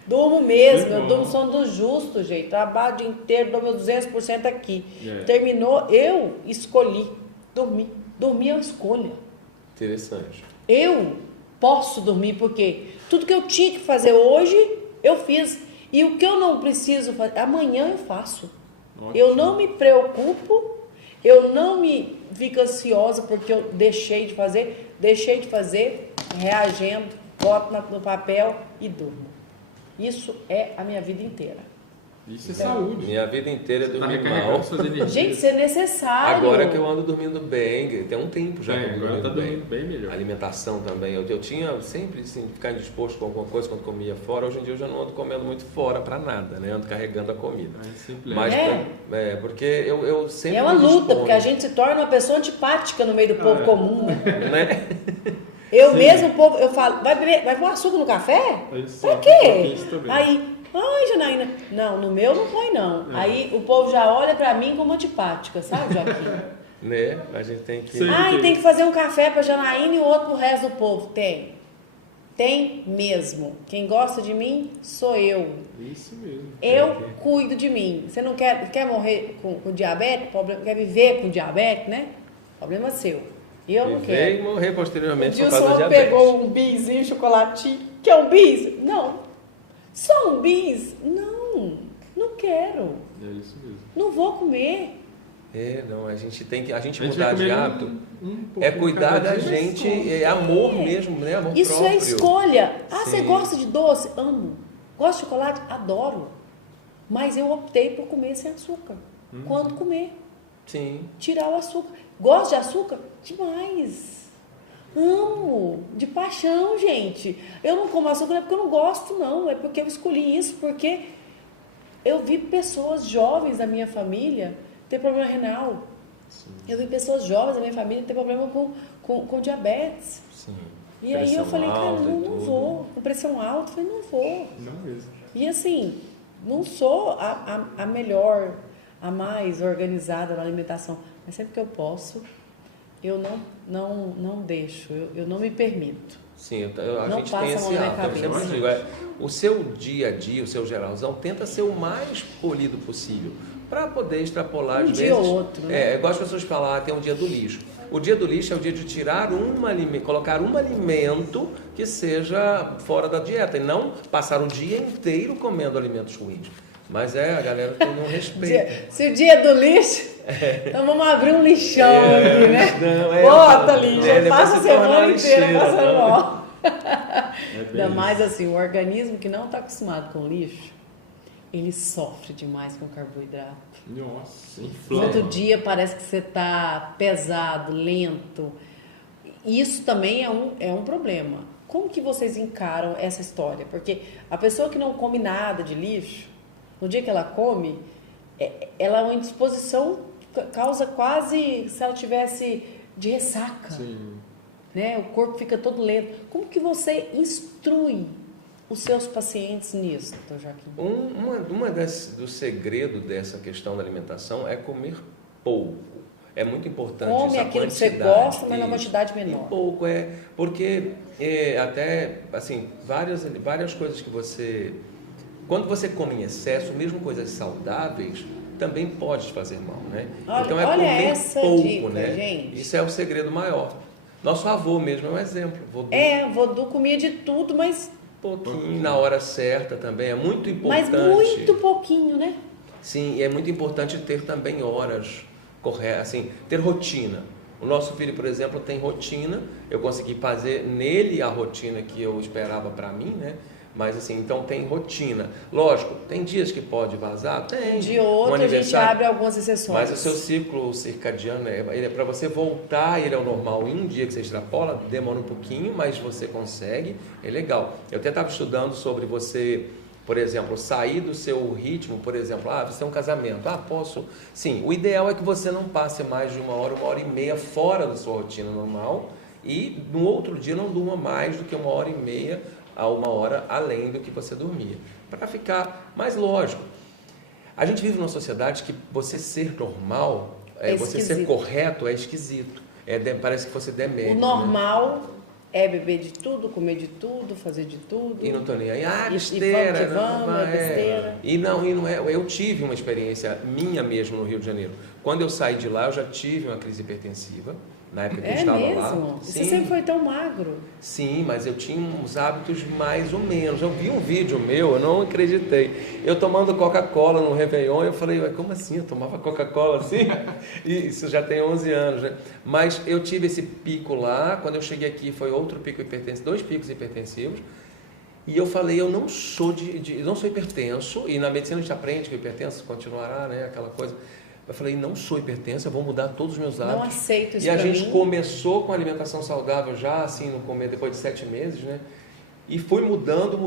Durmo mesmo, eu durmo sono do justo, gente. Trabalho o dia inteiro, dou meus 200% aqui. Terminou, eu escolhi dormir. Dormir é uma escolha. Interessante. Eu posso dormir, porque tudo que eu tinha que fazer hoje, eu fiz. E o que eu não preciso fazer, amanhã eu faço. Ótimo. Eu não me preocupo, eu não me fico ansiosa porque eu deixei de fazer, reagendo, boto no papel e durmo. Isso é a minha vida inteira. Isso é saúde. Minha vida inteira eu Tá dormi recarregando mal. suas energias. Gente, isso é necessário. Agora que eu ando dormindo bem, tem um tempo já que eu ando Agora tá dormindo dormindo bem melhor. Alimentação também. Eu tinha sempre assim, ficar indisposto com alguma coisa quando comia fora. Hoje em dia eu já não ando comendo muito fora para nada, né? Ando carregando a comida. É simples. Mas porque eu sempre É uma me luta, disponho, porque a gente se torna uma pessoa antipática no meio do povo comum, né? né? Eu Sim. mesmo, o povo, eu falo, vai pôr açúcar no café? Isso, Pra eu quê? fiz também. Aí, ai, Janaína, não, no meu não põe não. Aí o povo já olha pra mim como antipática, sabe, Joaquim? Né? A gente tem que. Sim. Ai, tem que fazer um café pra Janaína e outro pro resto do povo. Tem mesmo. Quem gosta de mim sou eu. Isso mesmo. Eu cuido de mim. Você não quer morrer com diabetes? Quer viver com diabetes, né? Problema seu. Eu não Viver quero. e morrer O posteriormente por Dilson causa da diabetes. pegou um bizinho, chocolatinho. Quer um bis? Não. Só um bis? Não quero. É isso mesmo. Não vou comer. Não, a gente tem que. A gente A gente mudar vai de comer hábito um é pouquinho cuidar cada da dia. gente, é amor mesmo, né? Amor Isso próprio. é escolha. Ah, Sim. você gosta de doce? Amo. Gosta de chocolate? Adoro. Mas eu optei por comer sem açúcar. Quando comer. Sim. Tirar o açúcar. Gosto de açúcar? Demais. Amo. De paixão, gente. Eu não como açúcar não é porque eu não gosto, não. É porque eu escolhi isso, porque eu vi pessoas jovens da minha família ter problema renal. Sim. Eu vi pessoas jovens da minha família ter problema com diabetes. Sim. E aí eu Pressão falei, cara, alta e não tudo. vou. Com pressão alta, eu falei, não vou. Não mesmo. E assim, não sou a melhor, a mais organizada na alimentação. Mas sempre que eu posso, eu não deixo, eu não me permito. Sim, a Não gente passa tem a mão esse na minha hábito. Eu sempre cabeça. digo, o seu dia a dia, o seu geralzão, tenta ser o mais polido possível para poder extrapolar Um às dia vezes. ou outro, né? É igual as pessoas falam, tem um dia do lixo. O dia do lixo é o dia de tirar colocar um alimento que seja fora da dieta e não passar o dia inteiro comendo alimentos ruins. Mas a galera tem um respeito. Se o dia é do lixo, então vamos abrir um lixão aqui, né? Bota lixo, passa a semana inteira passando mal. Ainda mais assim, o organismo que não está acostumado com lixo, ele sofre demais com carboidrato. Nossa, No inflama. outro dia parece que você está pesado, lento. Isso também é um problema. Como que vocês encaram essa história? Porque a pessoa que não come nada de lixo, no dia que ela come, ela é uma indisposição, causa quase se ela tivesse de ressaca. Sim. Né? O corpo fica todo lento. Como que você instrui os seus pacientes nisso, doutor Joaquim? Do segredo dessa questão da alimentação é comer pouco. É muito importante Come essa aquilo que você quantidade. gosta, mas na quantidade menor. E pouco, porque até, assim, várias coisas que você... Quando você come em excesso, mesmo coisas saudáveis, também pode te fazer mal, né? Olha, então olha comer essa pouco, dica, né? gente. Isso é o segredo maior. Nosso avô mesmo é um exemplo. Vodú comia de tudo, mas Pouquinho, na hora certa também, é muito importante. muito pouquinho, né? Sim, e é muito importante ter também horas corretas, assim, ter rotina. O nosso filho, por exemplo, tem rotina, eu consegui fazer nele a rotina que eu esperava para mim, né? Mas assim, então tem rotina. Lógico, tem dias que pode vazar? Tem. De outro a gente abre algumas exceções. Mas o seu ciclo circadiano, ele é para você voltar, ele é o normal. Em um dia que você extrapola, demora um pouquinho, mas você consegue, é legal. Eu até estava estudando sobre você, por exemplo, sair do seu ritmo, por exemplo, você tem um casamento, posso... Sim, o ideal é que você não passe mais de 1 hora e meia fora da sua rotina normal e no outro dia não durma mais do que 1h30 a 1 hora além do que você dormia, para ficar mais lógico. A gente vive numa sociedade que você ser normal, você ser correto é esquisito, parece que você demete. O normal é beber de tudo, comer de tudo, fazer de tudo. E não tô nem aí, besteira. besteira. É besteira. E não é. Eu tive uma experiência minha mesmo no Rio de Janeiro. Quando eu saí de lá, eu já tive uma crise hipertensiva, na época que eu É estava mesmo? lá. Você sempre foi tão magro. Sim, mas eu tinha uns hábitos mais ou menos. Eu vi um vídeo meu, eu não acreditei. Eu tomando Coca-Cola no Réveillon, eu falei, ué, como assim? Eu tomava Coca-Cola assim? E isso já tem 11 anos, né? Mas eu tive esse pico lá, quando eu cheguei aqui foi outro pico hipertensivo, 2 picos hipertensivos. E eu falei, eu não sou eu não sou hipertenso, e na medicina a gente aprende que o hipertenso continuará, né? Aquela coisa. Eu falei, não sou hipertenso, eu vou mudar todos os meus hábitos. Não aceito isso. E a pra gente mim. começou com alimentação saudável já, assim, no começo, depois de 7 meses, né? E fui mudando,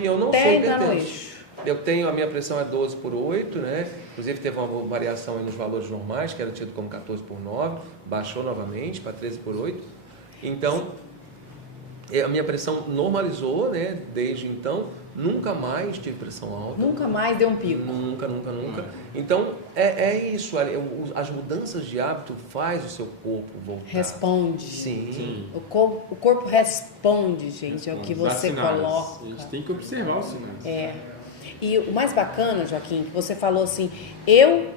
e eu não Até sou entrar no hipertenso. eixo. Eu tenho, a minha pressão é 12/8, né? Inclusive teve uma variação aí nos valores normais, que era tido como 14/9, baixou novamente para 13/8. Então, a minha pressão normalizou, né? Desde então, nunca mais tive pressão alta. Nunca mais deu um pico. Nunca. Então, é isso. As mudanças de hábito faz o seu corpo voltar. Responde. Sim. O corpo responde, gente, ao que Dá você sinais. coloca. A gente tem que observar os sinais. É. E o mais bacana, Joaquim, que você falou assim, eu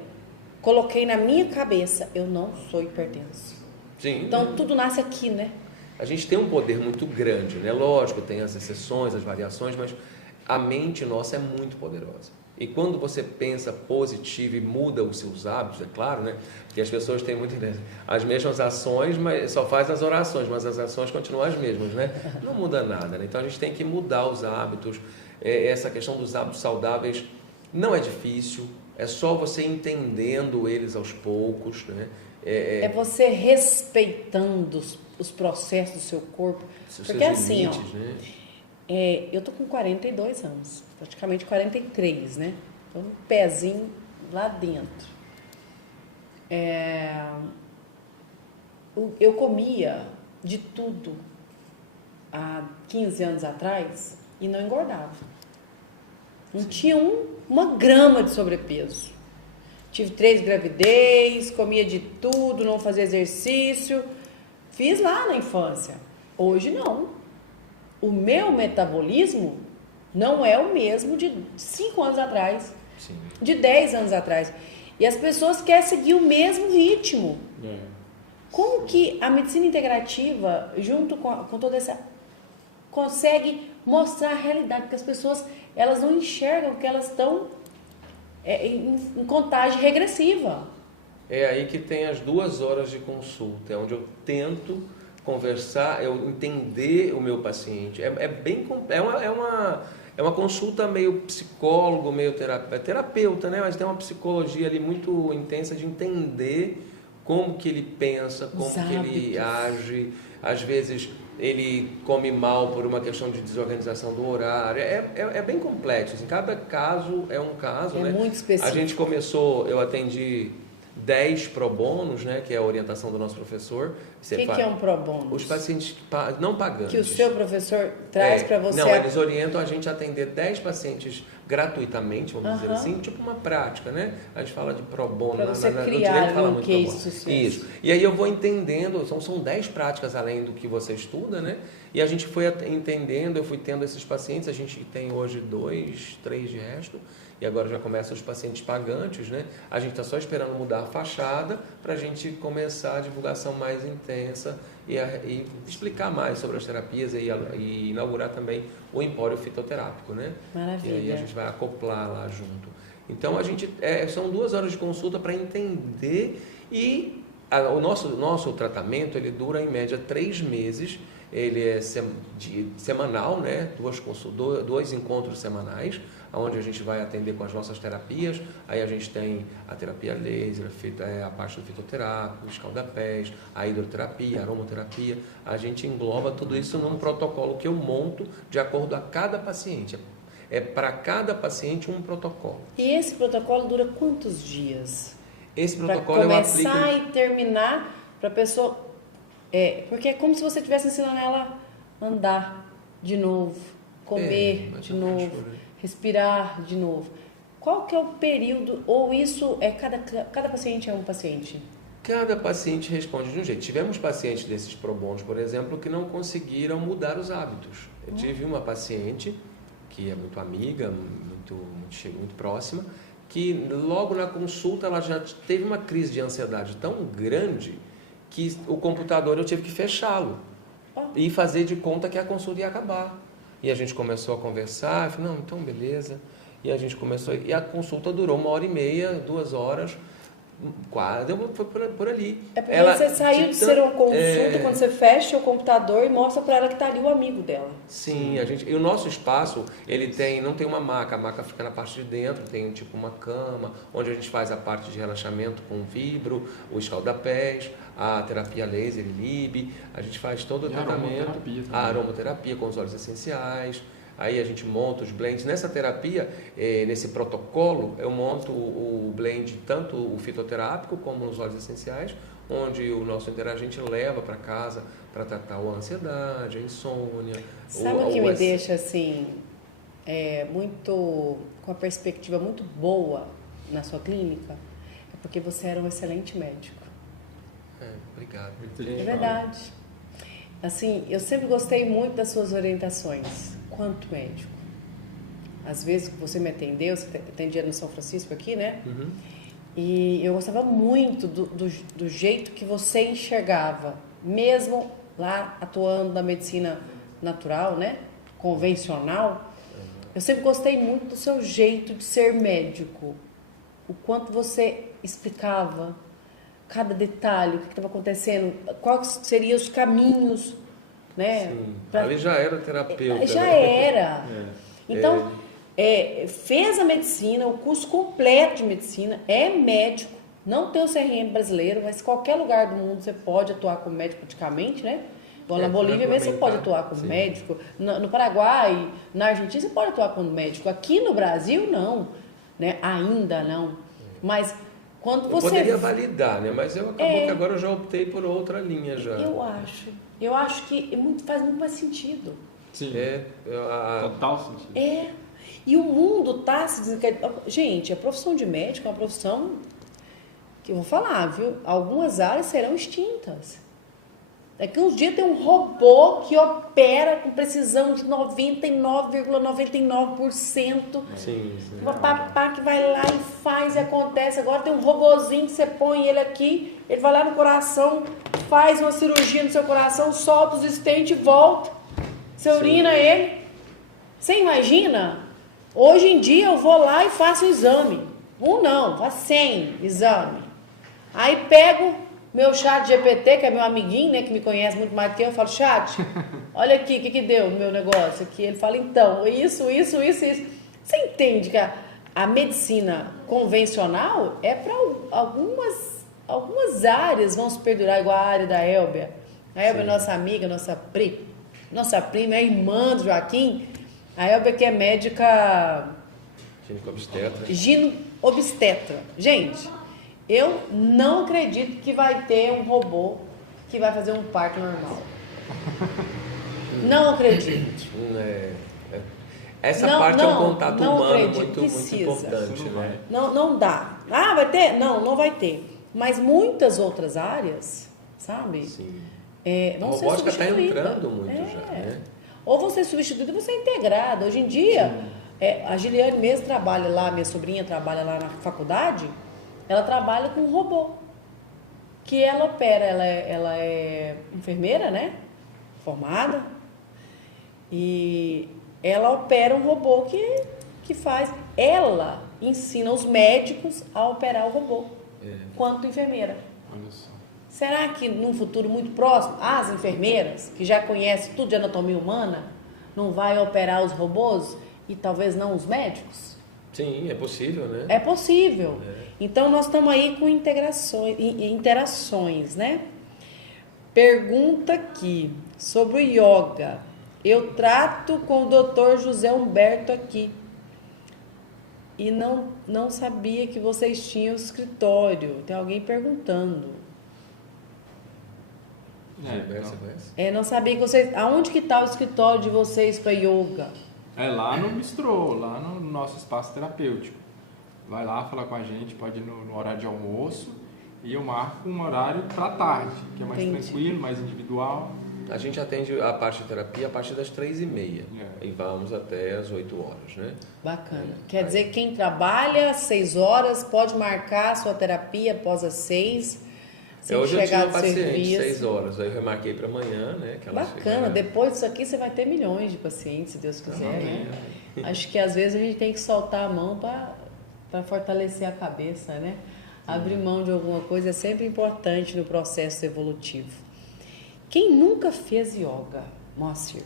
coloquei na minha cabeça, eu não sou hipertenso. Sim. Então, tudo nasce aqui, né? A gente tem um poder muito grande, né? Lógico, tem as exceções, as variações, mas a mente nossa é muito poderosa. E quando você pensa positivo e muda os seus hábitos, é claro, né? Porque as pessoas têm muito as mesmas ações, mas só faz as orações, mas as ações continuam as mesmas, né? Não muda nada, né? Então a gente tem que mudar os hábitos. Essa questão dos hábitos saudáveis não é difícil, é só você entendendo eles aos poucos, né? É você respeitando os processos do seu corpo. Porque assim, limites, né? Eu tô com 42 anos, praticamente 43, né? Tô um pezinho lá dentro. Eu comia de tudo há 15 anos atrás e não engordava. Não tinha uma grama de sobrepeso. Tive 3 gravidez, comia de tudo, não fazia exercício. Fiz lá na infância. Hoje não. O meu metabolismo não é o mesmo de 5 anos atrás, Sim. de 10 anos atrás. E as pessoas querem seguir o mesmo ritmo. Como que a medicina integrativa, junto com toda essa, consegue mostrar a realidade? Porque as pessoas, elas não enxergam que elas estão em contagem regressiva. É aí que tem as 2 horas de consulta, é onde eu tento conversar, eu entender o meu paciente. É uma consulta meio psicólogo, meio terapeuta, né? Mas tem uma psicologia ali muito intensa de entender como que ele pensa, como que ele age. Às vezes ele come mal por uma questão de desorganização do horário. É bem complexo. Assim, cada caso é um caso, né? Muito específico. A gente começou, eu atendi 10 pro bônus, né, que é a orientação do nosso professor. O que é um pro bônus? Os pacientes não pagantes. Que o seu professor traz para você. Não, eles orientam a gente a atender 10 pacientes gratuitamente, vamos dizer assim, tipo uma prática, né? A gente fala de pro bono. Para você no criar direito fala muito case pro bono. sucesso. Isso. E aí eu vou entendendo, são 10 práticas além do que você estuda, né? E a gente foi entendendo, eu fui tendo esses pacientes, a gente tem hoje 2, 3 de resto, e agora já começam os pacientes pagantes, né? A gente está só esperando mudar a fachada para a gente começar a divulgação mais intensa e explicar mais sobre as terapias e inaugurar também o empório fitoterápico, né? Maravilha. E aí a gente vai acoplar lá junto. Então a gente são 2 horas de consulta para entender e o nosso tratamento ele dura em média 3 meses. Ele é semanal, né? 2 encontros semanais, onde a gente vai atender com as nossas terapias. Aí a gente tem a terapia laser, a parte do fitoterápico, escaldapés, a hidroterapia, a aromaterapia. A gente engloba tudo isso num protocolo que eu monto de acordo a cada paciente. É para cada paciente um protocolo. E esse protocolo dura quantos dias? Esse Para protocolo começar e terminar, para a pessoa... porque é como se você estivesse ensinando ela a andar de novo, comer de novo, respirar de novo. Qual que é o período, ou isso é cada paciente é um paciente? Cada paciente responde de um jeito. Tivemos pacientes desses probons, por exemplo, que não conseguiram mudar os hábitos. Eu tive uma paciente, que é muito amiga, muito próxima, que logo na consulta ela já teve uma crise de ansiedade tão grande que o computador eu tive que fechá-lo e fazer de conta que a consulta ia acabar. E a gente começou a conversar, eu falei, não, então beleza. E a gente começou, e a consulta durou 1h30, 2 horas, quase, foi por ali. É porque você saiu de ser uma consulta quando você fecha o computador e mostra para ela que está ali o amigo dela. Sim, e o nosso espaço, não tem uma maca, a maca fica na parte de dentro, tem tipo uma cama, onde a gente faz a parte de relaxamento com vibro, o escaldapés, a terapia laser e LIB, a gente faz todo o tratamento, a aromaterapia com os óleos essenciais. Aí a gente monta os blends. Nessa terapia, nesse protocolo, eu monto o blend, tanto o fitoterápico como os óleos essenciais, onde o nosso interagente leva para casa para tratar a ansiedade, a insônia. Sabe o que me deixa assim, muito, com a perspectiva muito boa na sua clínica? É porque você era um excelente médico. Obrigado. É verdade. Assim, eu sempre gostei muito das suas orientações, quanto médico. Às vezes você me atendeu, você atendia no São Francisco aqui, né? Uhum. E eu gostava muito do jeito que você enxergava, mesmo lá atuando na medicina natural, né? Convencional. Eu sempre gostei muito do seu jeito de ser médico, o quanto você explicava cada detalhe, o que estava acontecendo, quais seriam os caminhos, né? Sim. Ali já era terapeuta. Já né? era. Então, fez a medicina, o curso completo de medicina, é médico, não tem o CRM brasileiro, mas qualquer lugar do mundo você pode atuar como médico praticamente, né? Bom, na Bolívia mesmo você pode atuar como médico, no Paraguai, na Argentina você pode atuar como médico, aqui no Brasil não, né? Ainda não, mas quando você... Eu poderia validar, né? Mas acabou que agora eu já optei por outra linha já. Eu acho que faz muito mais sentido. Sim, Total sentido. E o mundo está se desencadeando. Gente, a profissão de médico é uma profissão que eu vou falar, viu? Algumas áreas serão extintas. Daqui uns dias tem um robô que opera com precisão de 99,99%. Sim. Uma papá que vai lá e faz e acontece. Agora tem um robozinho que você põe ele aqui, ele vai lá no coração, faz uma cirurgia no seu coração, solta os stents e volta. Você urina ele. Você imagina? Hoje em dia eu vou lá e faço o exame. Faço 100 exame. Aí pego meu chat GPT, que é meu amiguinho, né, que me conhece muito mais do que eu falo, chat, olha aqui, o que deu no meu negócio aqui? Ele fala, então, isso. Você entende que a medicina convencional é para algumas áreas vão se perdurar, igual a área da Elbia. A Elbia é nossa amiga, nossa prima, é irmã do Joaquim. A Elbia que é médica... Ginobstetra. Gente, eu não acredito que vai ter um robô que vai fazer um parto normal. Não acredito. Essa parte é um contato humano muito importante, né? Não dá. Vai ter? Não vai ter. Mas muitas outras áreas, sabe? Sim. Vão ser substituídas. A robótica está entrando muito já, né? Ou você é substituído ou você é integrado. Hoje em dia, a Giliane mesmo trabalha lá, minha sobrinha trabalha lá na faculdade, ela trabalha com um robô. Que ela opera, ela é enfermeira, né? Formada. E ela opera um robô que faz. Ela ensina os médicos a operar o robô. Quanto enfermeira. Olha só. Será que num futuro muito próximo, as enfermeiras, que já conhecem tudo de anatomia humana, não vai operar os robôs e talvez não os médicos? Sim, é possível, né? É possível. Então, nós estamos aí com interações, né? Pergunta aqui sobre o yoga. Eu trato com o Dr. José Humberto aqui. E não sabia que vocês tinham escritório. Tem alguém perguntando. Não sabia que vocês... Aonde que está o escritório de vocês para yoga? É lá no bistrô, lá no nosso espaço terapêutico. Vai lá falar com a gente, pode ir no horário de almoço. E eu marco um horário para tarde, que é mais tranquilo, mais individual. A gente atende a parte de terapia a partir das 3h30 e vamos até as 8 horas, né? Bacana. Quer dizer, quem trabalha às 6 horas pode marcar a sua terapia após as 6. Assim Hoje que eu tinha chegar uma do paciente, serviço. 6 horas, aí eu remarquei para amanhã, né? Que ela Bacana, chega... depois disso aqui você vai ter milhões de pacientes, se Deus quiser, né? Acho que às vezes a gente tem que soltar a mão para fortalecer a cabeça, né? Abrir mão de alguma coisa é sempre importante no processo evolutivo. Quem nunca fez yoga, Moacir,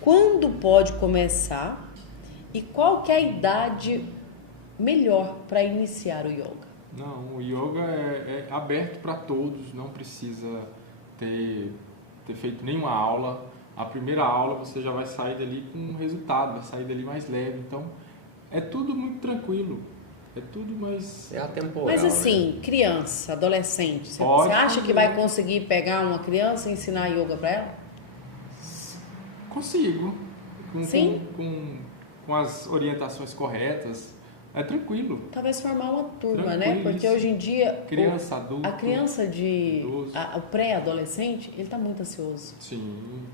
quando pode começar e qual que é a idade melhor para iniciar o yoga? Não, o yoga é aberto para todos, não precisa ter feito nenhuma aula. A primeira aula você já vai sair dali com um resultado, vai sair dali mais leve. Então, é tudo muito tranquilo, é tudo mais... É atemporal, Mas assim, né? criança, adolescente, você Pode acha que fazer. vai conseguir pegar uma criança e ensinar yoga para ela? Consigo, Sim? com as orientações corretas, é tranquilo. Talvez formar uma turma, Tranquilo, né? Porque isso. hoje em dia Criança, adulto, a criança idoso. o pré-adolescente, ele tá muito ansioso. Sim.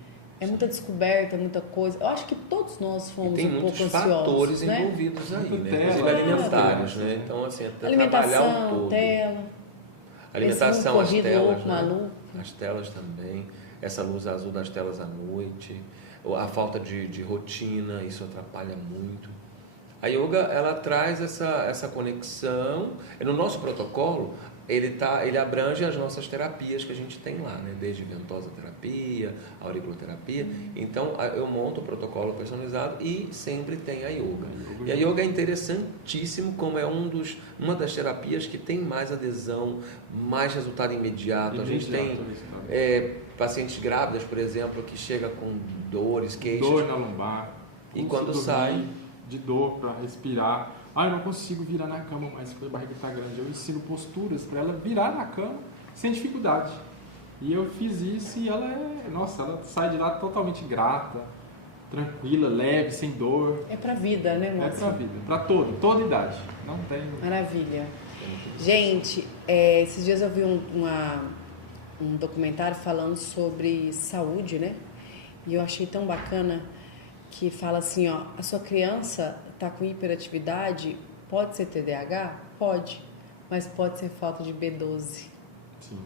É muita descoberta, muita coisa. Eu acho que todos nós E fomos tem um muitos pouco ansiosos, fatores né? envolvidos aí, Muito né? tela, Inclusive alimentares, né? né? Então, assim, até trabalhar Alimentação, o todo. tela. Alimentação, esse as corrido telas, louco, né? maluco. As telas também. Essa luz azul das telas à noite. A falta de rotina, isso atrapalha muito. A yoga, ela traz essa conexão. No nosso protocolo, ele abrange as nossas terapias que a gente tem lá, né? Desde ventosa terapia, auriculoterapia. Então, eu monto o protocolo personalizado e sempre tem a yoga. E a yoga é interessantíssimo, como é uma das terapias que tem mais adesão, mais resultado imediato. A gente tem pacientes grávidas, por exemplo, que chega com dores, queixas. Dor na lombar. E quando dormir, sai... de dor para respirar. Eu não consigo virar na cama mais porque a barriga está grande. Eu ensino posturas para ela virar na cama sem dificuldade. E eu fiz isso e ela ela sai de lá totalmente grata, tranquila, leve, sem dor. É pra vida, né, moça? É pra vida, pra toda idade. Não tem... Maravilha. Gente, esses dias eu vi um documentário falando sobre saúde, né? E eu achei tão bacana que fala assim, ó, a sua criança está com hiperatividade, pode ser TDAH? Pode, mas pode ser falta de B12. Sim.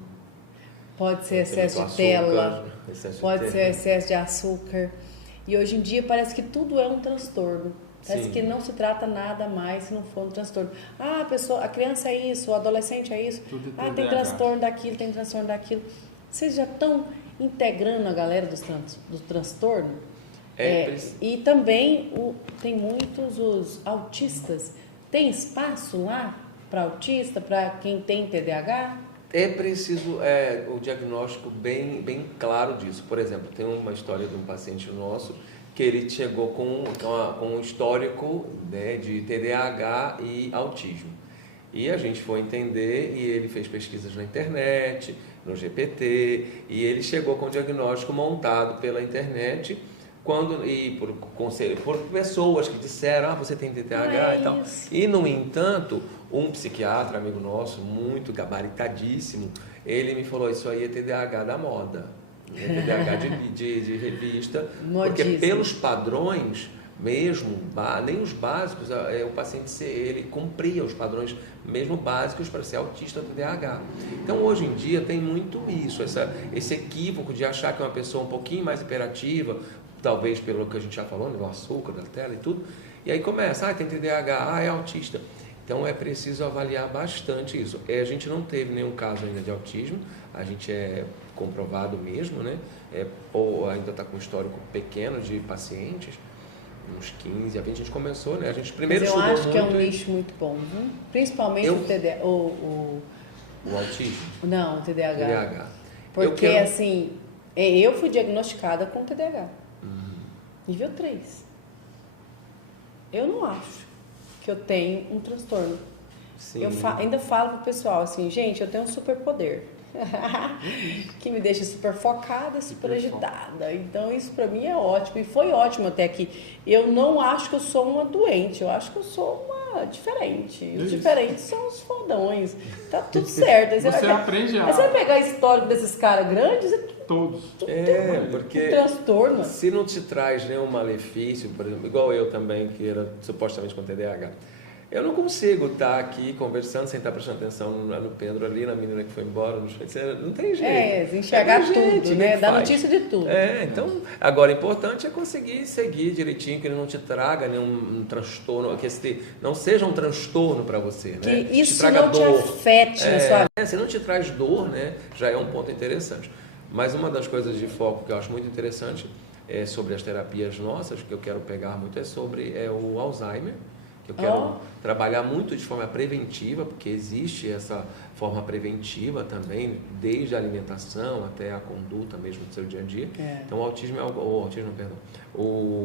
Pode ser excesso de tela, pode ser excesso de açúcar. E hoje em dia parece que tudo é um transtorno. Parece que não se trata nada mais se não for um transtorno. A criança é isso, o adolescente é isso. Tem transtorno daquilo, tem transtorno daquilo. Vocês já estão integrando a galera do transtorno? E também tem muitos os autistas. Tem espaço lá para autista, para quem tem TDAH? É preciso o diagnóstico bem claro disso. Por exemplo, tem uma história de um paciente nosso que ele chegou com um histórico, né, de TDAH e autismo. E a gente foi entender e ele fez pesquisas na internet, no GPT, e ele chegou com o diagnóstico montado pela internet por pessoas que disseram, você tem TDAH e tal. E, no entanto, um psiquiatra, amigo nosso, muito gabaritadíssimo, ele me falou, isso aí é TDAH da moda, é TDAH de revista, porque pelos padrões mesmo, nem os básicos, o paciente ele cumpria os padrões mesmo básicos para ser autista ou TDAH. Então, hoje em dia, tem muito isso, esse equívoco de achar que é uma pessoa um pouquinho mais hiperativa, talvez pelo que a gente já falou, no açúcar, da tela e tudo, e aí começa, tem TDAH, é autista. Então, é preciso avaliar bastante isso. A gente não teve nenhum caso ainda de autismo, a gente é comprovado mesmo, né? Ou ainda está com um histórico pequeno de pacientes, uns 15 a 20, a gente começou, né? A gente primeiro estudou muito... Mas eu acho que é um e... nicho muito bom, viu? Principalmente o autismo? Não, o TDAH. Porque, assim, eu fui diagnosticada com TDAH. Nível 3. Eu não acho que eu tenho um transtorno. Sim. Eu ainda falo pro pessoal assim, gente, eu tenho um superpoder. Que me deixa super focada, super agitada. Então isso pra mim é ótimo. E foi ótimo até aqui. Eu não acho que eu sou uma doente, eu acho que eu sou uma diferente. Os diferentes são os fodões. Tá tudo certo. Aí você aprende a... Aí você vai pegar a história desses caras grandes, todos. Porque transtorno. Se não te traz nenhum malefício, por exemplo, igual eu também, que era supostamente com TDAH, Eu não consigo estar aqui conversando sem estar prestando atenção no Pedro ali, na menina que foi embora, não tem jeito. Enxergar tudo, gente, né? Dar faz. notícia de tudo. Então, agora o importante é conseguir seguir direitinho, que ele não te traga nenhum transtorno, que não seja um transtorno para você, Que né? isso traga não te dor. afete na sua vida. Se não te traz dor, né? Já é um ponto interessante. Mas uma das coisas de foco que eu acho muito interessante sobre as terapias nossas, que eu quero pegar muito, é sobre o Alzheimer, que eu quero trabalhar muito de forma preventiva, porque existe essa forma preventiva também, desde a alimentação até a conduta mesmo do seu dia a dia. Então o autismo o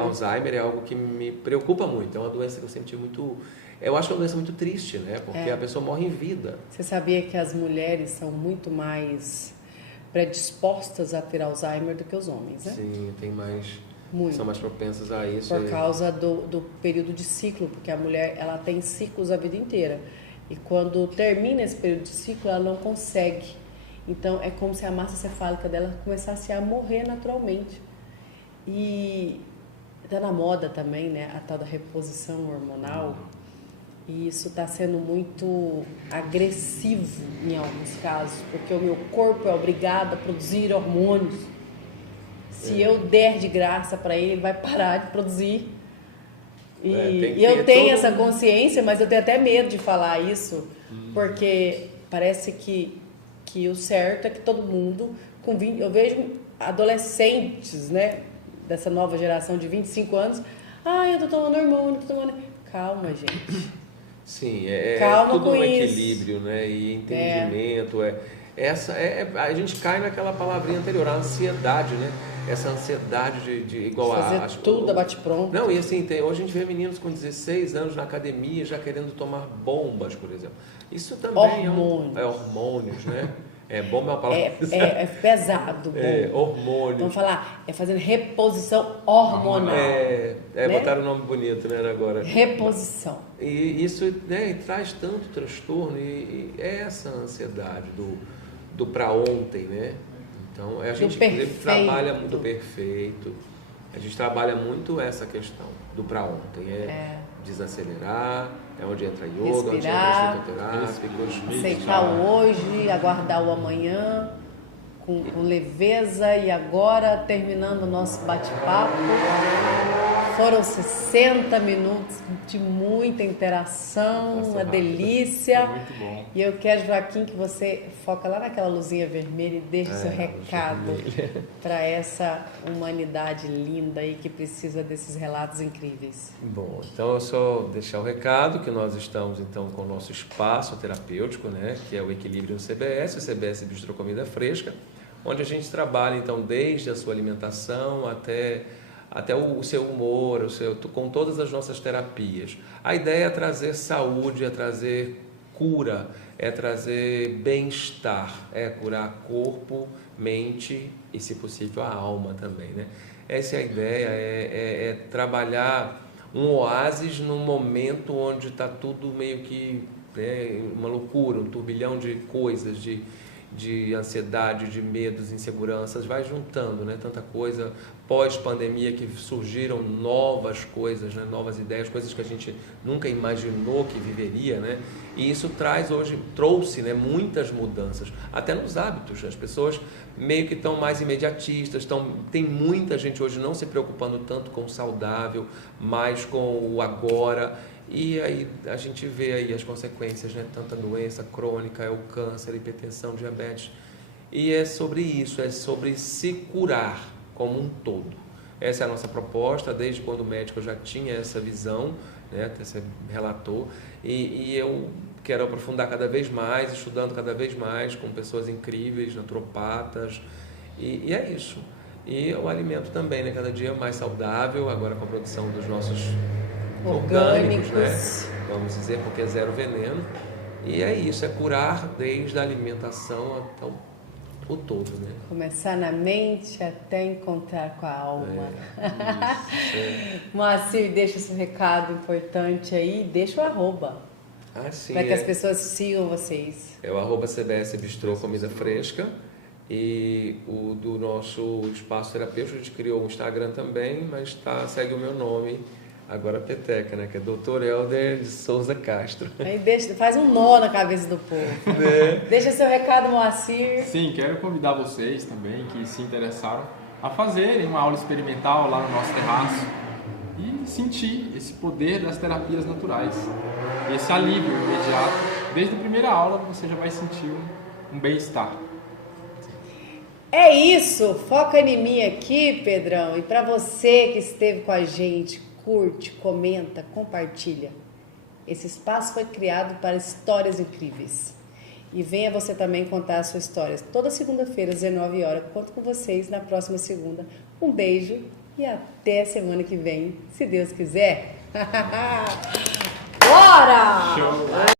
Alzheimer é algo que me preocupa muito, é uma doença que eu sempre tive muito... Eu acho que é uma doença muito triste, né? Porque a pessoa morre em vida. Você sabia que as mulheres são muito mais predispostas a ter Alzheimer do que os homens, né? Sim, tem mais... Muito. São mais propensas a isso. Por causa do período de ciclo, porque a mulher ela tem ciclos a vida inteira. E quando termina esse período de ciclo, ela não consegue. Então, é como se a massa cefálica dela começasse a morrer naturalmente. E está na moda também, né? A tal da reposição hormonal. E isso está sendo muito agressivo em alguns casos, porque o meu corpo é obrigado a produzir hormônios. Se eu der de graça para ele, ele vai parar de produzir. E eu tenho essa consciência, mas eu tenho até medo de falar isso, porque parece que o certo é que todo mundo, eu vejo adolescentes, né, dessa nova geração de 25 anos, eu tô tomando hormônio, Calma, gente. Sim, Calma tudo com um isso. equilíbrio, né, e entendimento, a gente cai naquela palavrinha anterior, a ansiedade, né? Essa ansiedade de igual fazer tudo a bate-pronto. Não, e assim, hoje a gente vê meninos com 16 anos na academia já querendo tomar bombas, por exemplo. Isso também é hormônios, né? Bomba é uma palavra... É pesado. Hormônios. Vamos falar, fazendo reposição hormonal. Né? Botaram um nome bonito, né, agora. Reposição. E isso, né, traz tanto transtorno e essa ansiedade do para ontem, né? Então, a gente trabalha muito perfeito. A gente trabalha muito essa questão do para ontem. Desacelerar, onde entra yoga, respirar, onde entra fitoterápicos. Aceitar o hoje, aguardar o amanhã com leveza. E agora, terminando o nosso bate-papo, foram 60 minutos de muita interação, uma delícia. Muito bom. E eu quero, Joaquim, que você foca lá naquela luzinha vermelha e deixe seu recado para essa humanidade linda aí que precisa desses relatos incríveis. Bom, então eu só deixar o recado que nós estamos então com o nosso espaço terapêutico, né, que é o Equilíbrio no CBS, o CBS Bistrô Comida Fresca, onde a gente trabalha então desde a sua alimentação até o seu humor, com todas as nossas terapias. A ideia é trazer saúde, é trazer cura, é trazer bem-estar, é curar corpo, mente e, se possível, a alma também, né? Essa é a ideia, é trabalhar um oásis num momento onde está tudo meio que uma loucura, um turbilhão de coisas, de ansiedade, de medos, inseguranças, vai juntando, né? Tanta coisa pós-pandemia que surgiram novas coisas, né? Novas ideias, coisas que a gente nunca imaginou que viveria, né? E isso trouxe, né, muitas mudanças, até nos hábitos. As pessoas meio que estão mais imediatistas, tem muita gente hoje não se preocupando tanto com o saudável, mais com o agora. E aí a gente vê aí as consequências, né? Tanta doença crônica, o câncer, a hipertensão, diabetes. E é sobre isso, é sobre se curar como um todo. Essa é a nossa proposta, desde quando o médico já tinha essa visão, né? Até você relatou. E eu quero aprofundar cada vez mais, estudando cada vez mais com pessoas incríveis, naturopatas. E é isso. E o alimento também, né? Cada dia mais saudável, agora com a produção dos nossos orgânicos, né? Vamos dizer, porque é zero veneno. E é isso, é curar desde a alimentação até o todo, né? Começar na mente até encontrar com a alma. Moacir, deixa esse recado importante aí, deixa o arroba. Sim, para que as pessoas sigam vocês. É o @CBS Bistrô Comida Fresca. E o do nosso espaço terapêutico, a gente criou um Instagram também, mas segue o meu nome, Agora a peteca, né? Que é Dr. Helder de Souza Castro. Aí faz um nó na cabeça do povo. Deixa seu recado, Moacir. Sim, quero convidar vocês também que se interessaram a fazerem uma aula experimental lá no nosso terraço e sentir esse poder das terapias naturais, esse alívio imediato. Desde a primeira aula você já vai sentir um bem-estar. É isso, foca em mim aqui, Pedrão. E para você que esteve com a gente, curte, comenta, compartilha. Esse espaço foi criado para histórias incríveis. E venha você também contar a sua história. Toda segunda-feira, às 19 horas. Conto com vocês na próxima segunda. Um beijo e até semana que vem, se Deus quiser. Bora! Show!